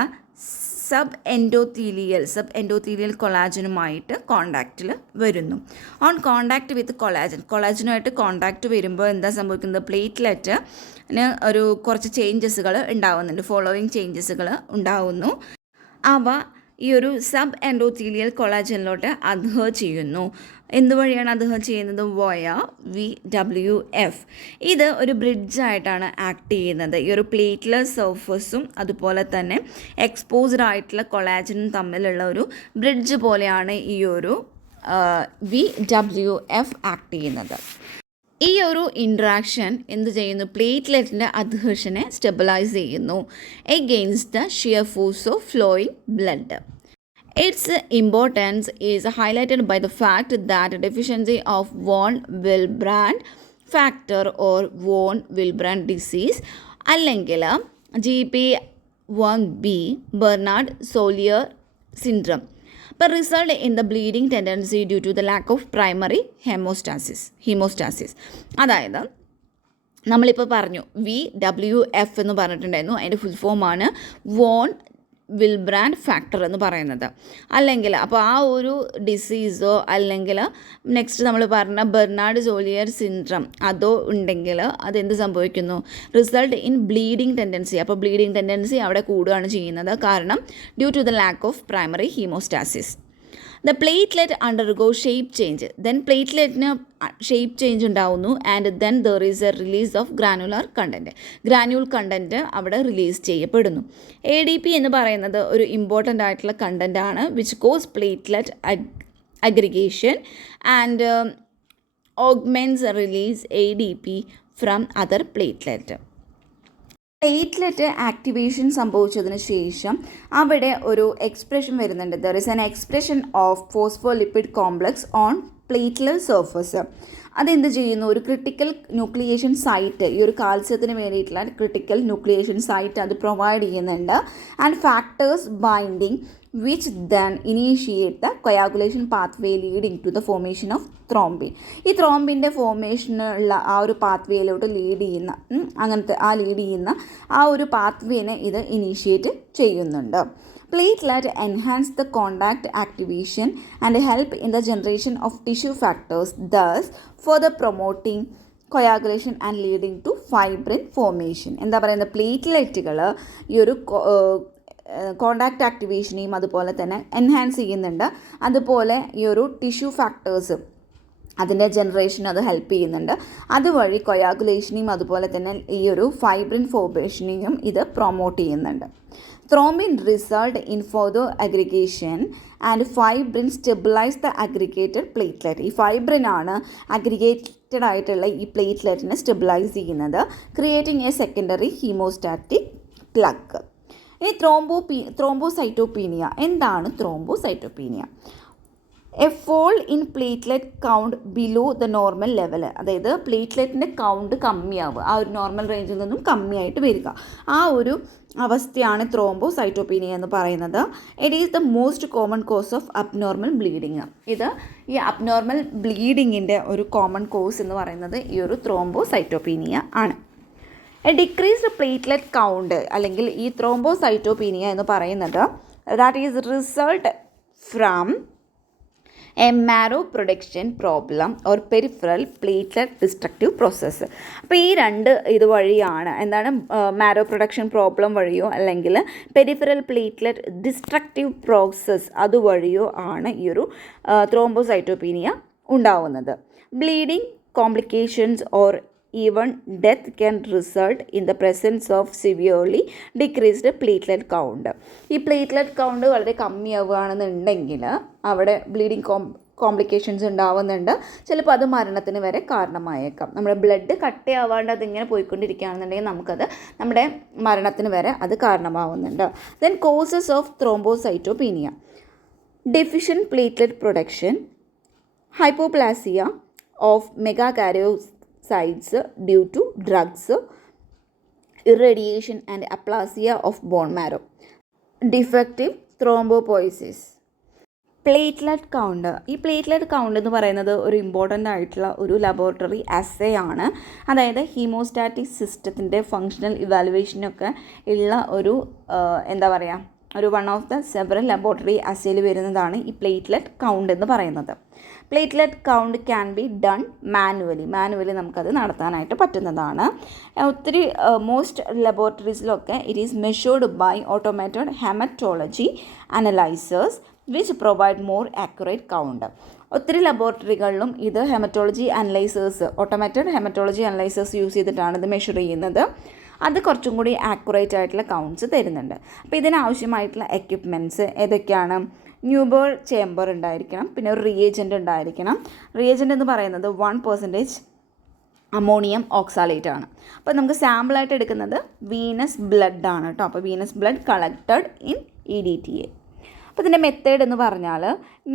സബ് എൻഡോത്തീലിയൽ കൊളാജനുമായിട്ട് കോണ്ടാക്റ്റിൽ വരുന്നു. ഓൺ കോണ്ടാക്ട് വിത്ത് കൊളാജനുമായിട്ട് കോണ്ടാക്റ്റ് വരുമ്പോൾ എന്താ സംഭവിക്കുന്നത്? പ്ലേറ്റ്ലെറ്റിന് ഒരു കുറച്ച് ചേഞ്ചസുകൾ ഉണ്ടാവുന്നുണ്ട്. ഫോളോവിങ് ചേഞ്ചസുകൾ ഉണ്ടാവുന്നു. അവ ഈ ഒരു സബ് എൻഡോത്തീലിയൽ കൊളാജനിലോട്ട് അഡ്ഹർ ചെയ്യുന്നു. എന്തുവഴിയാണ് അഡ്ഹർ ചെയ്യുന്നത്? വോയ VWF. ഇത് ഒരു ബ്രിഡ്ജായിട്ടാണ് ആക്ട് ചെയ്യുന്നത്. ഈ ഒരു പ്ലേറ്റ്ലെറ്റ് സർഫസും അതുപോലെ തന്നെ എക്സ്പോസ്ഡ് ആയിട്ടുള്ള കൊളാജനും തമ്മിലുള്ള ഒരു ബ്രിഡ്ജ് പോലെയാണ് ഈ ഒരു VWF ആക്ട് ചെയ്യുന്നത്. ഈ ഒരു ഇൻട്രാക്ഷൻ എന്ത് ചെയ്യുന്നു? പ്ലേറ്റ്ലെറ്റിൻ്റെ അഡ്ഹേഷനെ സ്റ്റെബിലൈസ് ചെയ്യുന്നു against the shear force of flowing blood. Its importance is highlighted by the fact that deficiency of von Willebrand factor or von Willebrand disease അല്ലെങ്കിൽ GP1B Bernard Soulier syndrome but result in the bleeding tendency due to the lack of primary hemostasis. അതായത് നമ്മളിപ്പോൾ പറഞ്ഞു VWF എന്ന് പറഞ്ഞിട്ടുണ്ടായിരുന്നു. അതിൻ്റെ full ഫോമാണ് von വിൽബ്രാൻഡ് factor എന്ന് പറയുന്നത്. അല്ലെങ്കിൽ അപ്പോൾ ആ ഒരു ഡിസീസോ അല്ലെങ്കിൽ നെക്സ്റ്റ് നമ്മൾ പറഞ്ഞ ബെർണാഡ് സോലിയർ സിൻഡ്രം അതോ ഉണ്ടെങ്കിൽ അതെന്ത് സംഭവിക്കുന്നു? Result in bleeding tendency. അപ്പോൾ ബ്ലീഡിങ് ടെൻഡൻസി അവിടെ കൂടുകയാണ് ചെയ്യുന്നത്. കാരണം due to the lack of primary haemostasis. The platelet undergo shape change. Then പ്ലേറ്റ്ലെറ്റിന് ഷേപ്പ് ചേഞ്ച് ഉണ്ടാവുന്നു. And then there is a release of granule content അവിടെ റിലീസ് ചെയ്യപ്പെടുന്നു. ADP എന്ന് പറയുന്നത് ഒരു ഇമ്പോർട്ടൻ്റ് ആയിട്ടുള്ള കണ്ടൻ്റ് ആണ് which cause platelet aggregation and augments release ADP from other platelet. Platelet activation സംഭവിച്ചതിന് ശേഷം അവിടെ ഒരു എക്സ്പ്രഷൻ വരുന്നുണ്ട്. There is an expression of phospholipid complex on platelet surface. അതെന്ത് ചെയ്യുന്നു? ഒരു ക്രിട്ടിക്കൽ ന്യൂക്ലിയേഷൻ സൈറ്റ്, ഈ ഒരു കാൽസ്യത്തിന് വേണ്ടിയിട്ടുള്ള ക്രിട്ടിക്കൽ ന്യൂക്ലിയേഷൻ സൈറ്റ് അത് പ്രൊവൈഡ് ചെയ്യുന്നുണ്ട്. And factors binding which then initiate the coagulation pathway leading to the formation of thrombin. ഈ ത്രോംബിൻ്റെ ഫോർമേഷനുള്ള ആ ഒരു പാത്വേയിലോട്ട് ലീഡ് ചെയ്യുന്ന ആ ഒരു പാത്വേനെ ഇത് ഇനീഷ്യേറ്റ് ചെയ്യുന്നുണ്ട്. Platelet enhance the contact activation and help in the generation of tissue factors, thus further promoting coagulation and leading to fibrin formation. എന്താ പറയുന്നത്? പ്ലേറ്റ്ലെറ്റുകൾ ഈ ഒരു കോണ്ടാക്റ്റ് ആക്ടിവേഷനെയും അതുപോലെ തന്നെ എൻഹാൻസ് ചെയ്യുന്നുണ്ട്. അതുപോലെ ഈ ഒരു ടിഷ്യൂ ഫാക്ടേഴ്സ് അതിൻ്റെ ജനറേഷൻ അത് ഹെൽപ്പ് ചെയ്യുന്നുണ്ട്. അതുവഴി കൊയാഗുലേഷനെയും അതുപോലെ തന്നെ ഈ ഒരു ഫൈബ്രിൻ ഫോർമേഷനെയും ഇത് പ്രൊമോട്ട് ചെയ്യുന്നുണ്ട്. Thrombin result in further aggregation and fibrin stabilize the aggregated platelet. ഈ ഫൈബ്രിൻ ആണ് അഗ്രിഗേറ്റഡ് ആയിട്ടുള്ള ഈ പ്ലേറ്റ്ലെറ്റിനെ സ്റ്റെബിലൈസ് ചെയ്യുന്നത്, creating a secondary haemostatic plug. ഇനി ത്രോംബോസൈറ്റോപീനിയ. എന്താണ് thrombocytopenia? A fall in platelet count below the normal level, അതായത് പ്ലേറ്റ്ലെറ്റിൻ്റെ കൗണ്ട് കമ്മിയാവുക, ആ ഒരു നോർമൽ റേഞ്ചിൽ നിന്നും കമ്മിയായിട്ട് വരിക, ആ ഒരു അവസ്ഥയാണ് ത്രോംബോസൈറ്റോപീനിയ എന്ന് പറയുന്നത്. It is the most common cause of abnormal bleeding. ഇത് ഈ അബ്നോർമൽ ബ്ലീഡിങ്ങിൻ്റെ ഒരു കോമൺ കോസ് എന്ന് പറയുന്നത് ഈ ഒരു ത്രോംബോസൈറ്റോപീനിയ ആണ്. എ ഡിക്രീസ്ഡ് പ്ലേറ്റ്ലെറ്റ് കൗണ്ട് അല്ലെങ്കിൽ ഈ ത്രോംബോസൈറ്റോപീനിയ എന്ന് പറയുന്നത് that is result from A marrow production problem or peripheral platelet destructive process. അപ്പോൾ ഈ രണ്ട് ഇതുവഴിയാണ്, എന്താണ്, മാരോ പ്രൊഡക്ഷൻ പ്രോബ്ലം വഴിയോ അല്ലെങ്കിൽ പെരിഫറൽ പ്ലേറ്റ്ലെറ്റ് ഡിസ്ട്രക്റ്റീവ് പ്രോസസ്സ് അതുവഴിയോ ആണ് ഈ ഒരു ത്രോംബോസൈറ്റോപീനിയ ഉണ്ടാവുന്നത്. Bleeding complications or even death can result in the presence of severely decreased platelet count. ഈ പ്ലേറ്റ്ലെറ്റ് കൗണ്ട് വളരെ കമ്മിയാവുകയാണെന്നുണ്ടെങ്കിൽ അവിടെ ബ്ലീഡിങ് കോംപ്ലിക്കേഷൻസ് ഉണ്ടാവുന്നുണ്ട്, ചിലപ്പോൾ അത് മരണത്തിന് വരെ കാരണമായേക്കാം. നമ്മുടെ ബ്ലഡ് കട്ടയാവാണ്ട് അതിങ്ങനെ പോയിക്കൊണ്ടിരിക്കുകയാണെന്നുണ്ടെങ്കിൽ നമുക്കത് നമ്മുടെ മരണത്തിന് വരെ അത് കാരണമാവുന്നുണ്ട്. Then causes of thrombocytopenia: deficient platelet production, hypoplasia of megakaryocytes due to drugs, irradiation and aplasia of bone marrow, defective thrombopoiesis. Platelet count, ഈ പ്ലേറ്റ്ലെറ്റ് കൗണ്ട് എന്ന് പറയുന്നത് ഒരു ഇമ്പോർട്ടൻ്റ് ആയിട്ടുള്ള ഒരു ലബോറട്ടറി അസേ ആണ്. അതായത് ഹീമോസ്റ്റാറ്റിക് സിസ്റ്റത്തിൻ്റെ ഫങ്ഷണൽ ഇവാലുവേഷനൊക്കെ ഉള്ള ഒരു എന്താ പറയുക, ഒരു one of the several laboratory അസേയിൽ വരുന്നതാണ് ഈ പ്ലേറ്റ്ലെറ്റ് കൗണ്ട് എന്ന് പറയുന്നത്. Platelet count can be done manually നമുക്കത് നടത്താനായിട്ട് പറ്റുന്നതാണ്. ഒത്തിരി മോസ്റ്റ് ലബോറട്ടറീസിലൊക്കെ it is measured by automated haematology analysers which provide more accurate count. ഒത്തിരി ലബോറട്ടറികളിലും ഇത് haematology analysers, automated haematology analysers use ചെയ്തിട്ടാണ് ഇത് മെഷർ ചെയ്യുന്നത്. അത് കുറച്ചും കൂടി ആക്യുറേറ്റ് ആയിട്ടുള്ള കൗണ്ട്സ് തരുന്നുണ്ട്. അപ്പോൾ ഇതിനാവശ്യമായിട്ടുള്ള എക്യുപ്മെൻറ്റ്സ് ഏതൊക്കെയാണ്? ന്യൂബോൾ ചേമ്പർ ഉണ്ടായിരിക്കണം, പിന്നെ ഒരു റിയേജൻ്റ് ഉണ്ടായിരിക്കണം. റിയേജൻ്റ് എന്ന് പറയുന്നത് 1% അമോണിയം ഓക്സാലേറ്റ് ആണ്. അപ്പോൾ നമുക്ക് സാമ്പിളായിട്ട് എടുക്കുന്നത് വീനസ് ബ്ലഡ് ആണ് കേട്ടോ. അപ്പോൾ venous blood collected in EDTA. അപ്പോൾ ഇതിൻ്റെ മെത്തേഡ് എന്ന് പറഞ്ഞാൽ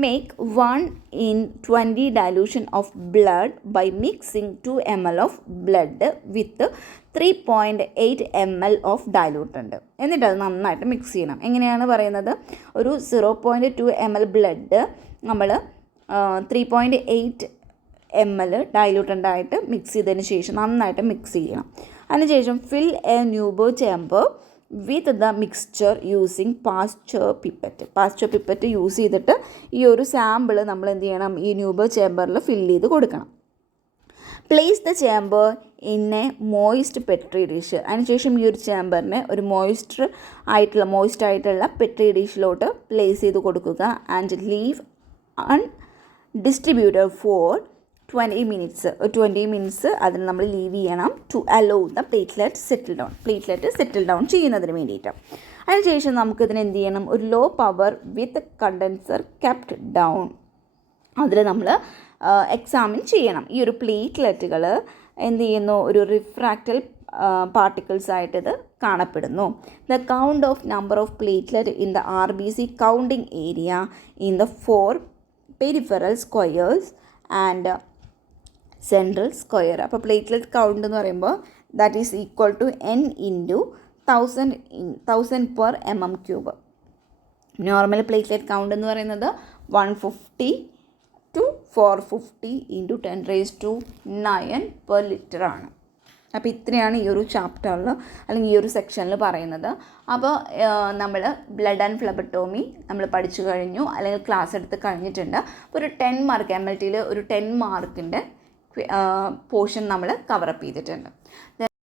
make 1:20 dilution of blood by mixing 2 ml of blood with 3.8 ml of diluent. എന്നിട്ട് അത് നന്നായിട്ട് മിക്സ് ചെയ്യണം. എങ്ങനെയാണ് പറയുന്നത്? ഒരു 0.2 ml ബ്ലഡ് നമ്മൾ 3.8 ml ഡൈലൂട്ടൻ്റായിട്ട് മിക്സ് ചെയ്തതിന് ശേഷം നന്നായിട്ട് മിക്സ് ചെയ്യണം. അതിനുശേഷം fill a Neubauer chamber with the mixture using Pasteur pipette use ചെയ്തിട്ട് ഈ ഒരു സാമ്പിൾ നമ്മൾ എന്ത് ചെയ്യണം? ഈ ന്യൂബോ ചേമ്പറിൽ ഫില്ല് ചെയ്ത് കൊടുക്കണം. Place the chamber in A moist Petri dish. അതിനുശേഷം ഈ ഒരു ചേമ്പറിനെ ഒരു മോയിസ്റ്റ് ആയിട്ടുള്ള പെട്രി ഡിഷിലോട്ട് പ്ലേസ് ചെയ്ത് കൊടുക്കുക. And leave distributed for 20 minutes അതിന് നമ്മൾ ലീവ് ചെയ്യണം. To allow the platelet settle down ചെയ്യുന്നതിന് വേണ്ടിയിട്ട്. അതിനുശേഷം നമുക്കിതിന് എന്ത് ചെയ്യണം? ഒരു low power with condenser kept down അതിൽ നമ്മൾ എക്സാമിൻ ചെയ്യണം. ഈ ഒരു പ്ലേറ്റ്ലെറ്റുകൾ എന്ത് ചെയ്യുന്നു? ഒരു റിഫ്രാക്റ്റൽ പാർട്ടിക്കിൾസ് ആയിട്ട് ഇത് കാണപ്പെടുന്നു. The count of number of platelet in the RBC counting area in the 4 peripheral squares and central square. അപ്പോൾ പ്ലേറ്റ്ലെറ്റ് കൗണ്ട് എന്ന് പറയുമ്പോൾ that is equal to N × 1000 per mm³. Normal platelet count എന്ന് പറയുന്നത് 150 to 450 × 10⁻⁹ per liter ആണ്. അപ്പോൾ ഇത്രയാണ് ഈ ഒരു ചാപ്റ്ററിൽ അല്ലെങ്കിൽ ഈ ഒരു സെക്ഷനിൽ പറയുന്നത്. അപ്പോൾ നമ്മൾ ബ്ലഡ് ആൻഡ് ഫ്ലെബറ്റോമി നമ്മൾ പഠിച്ചു കഴിഞ്ഞു അല്ലെങ്കിൽ ക്ലാസ് എടുത്ത് കഴിഞ്ഞിട്ടുണ്ട്. ഒരു 10 മാർക്ക് MLTയിൽ ഒരു 10 മാർക്കിൻ്റെ പോർഷൻ നമ്മൾ കവറപ്പ് ചെയ്തിട്ടുണ്ട്.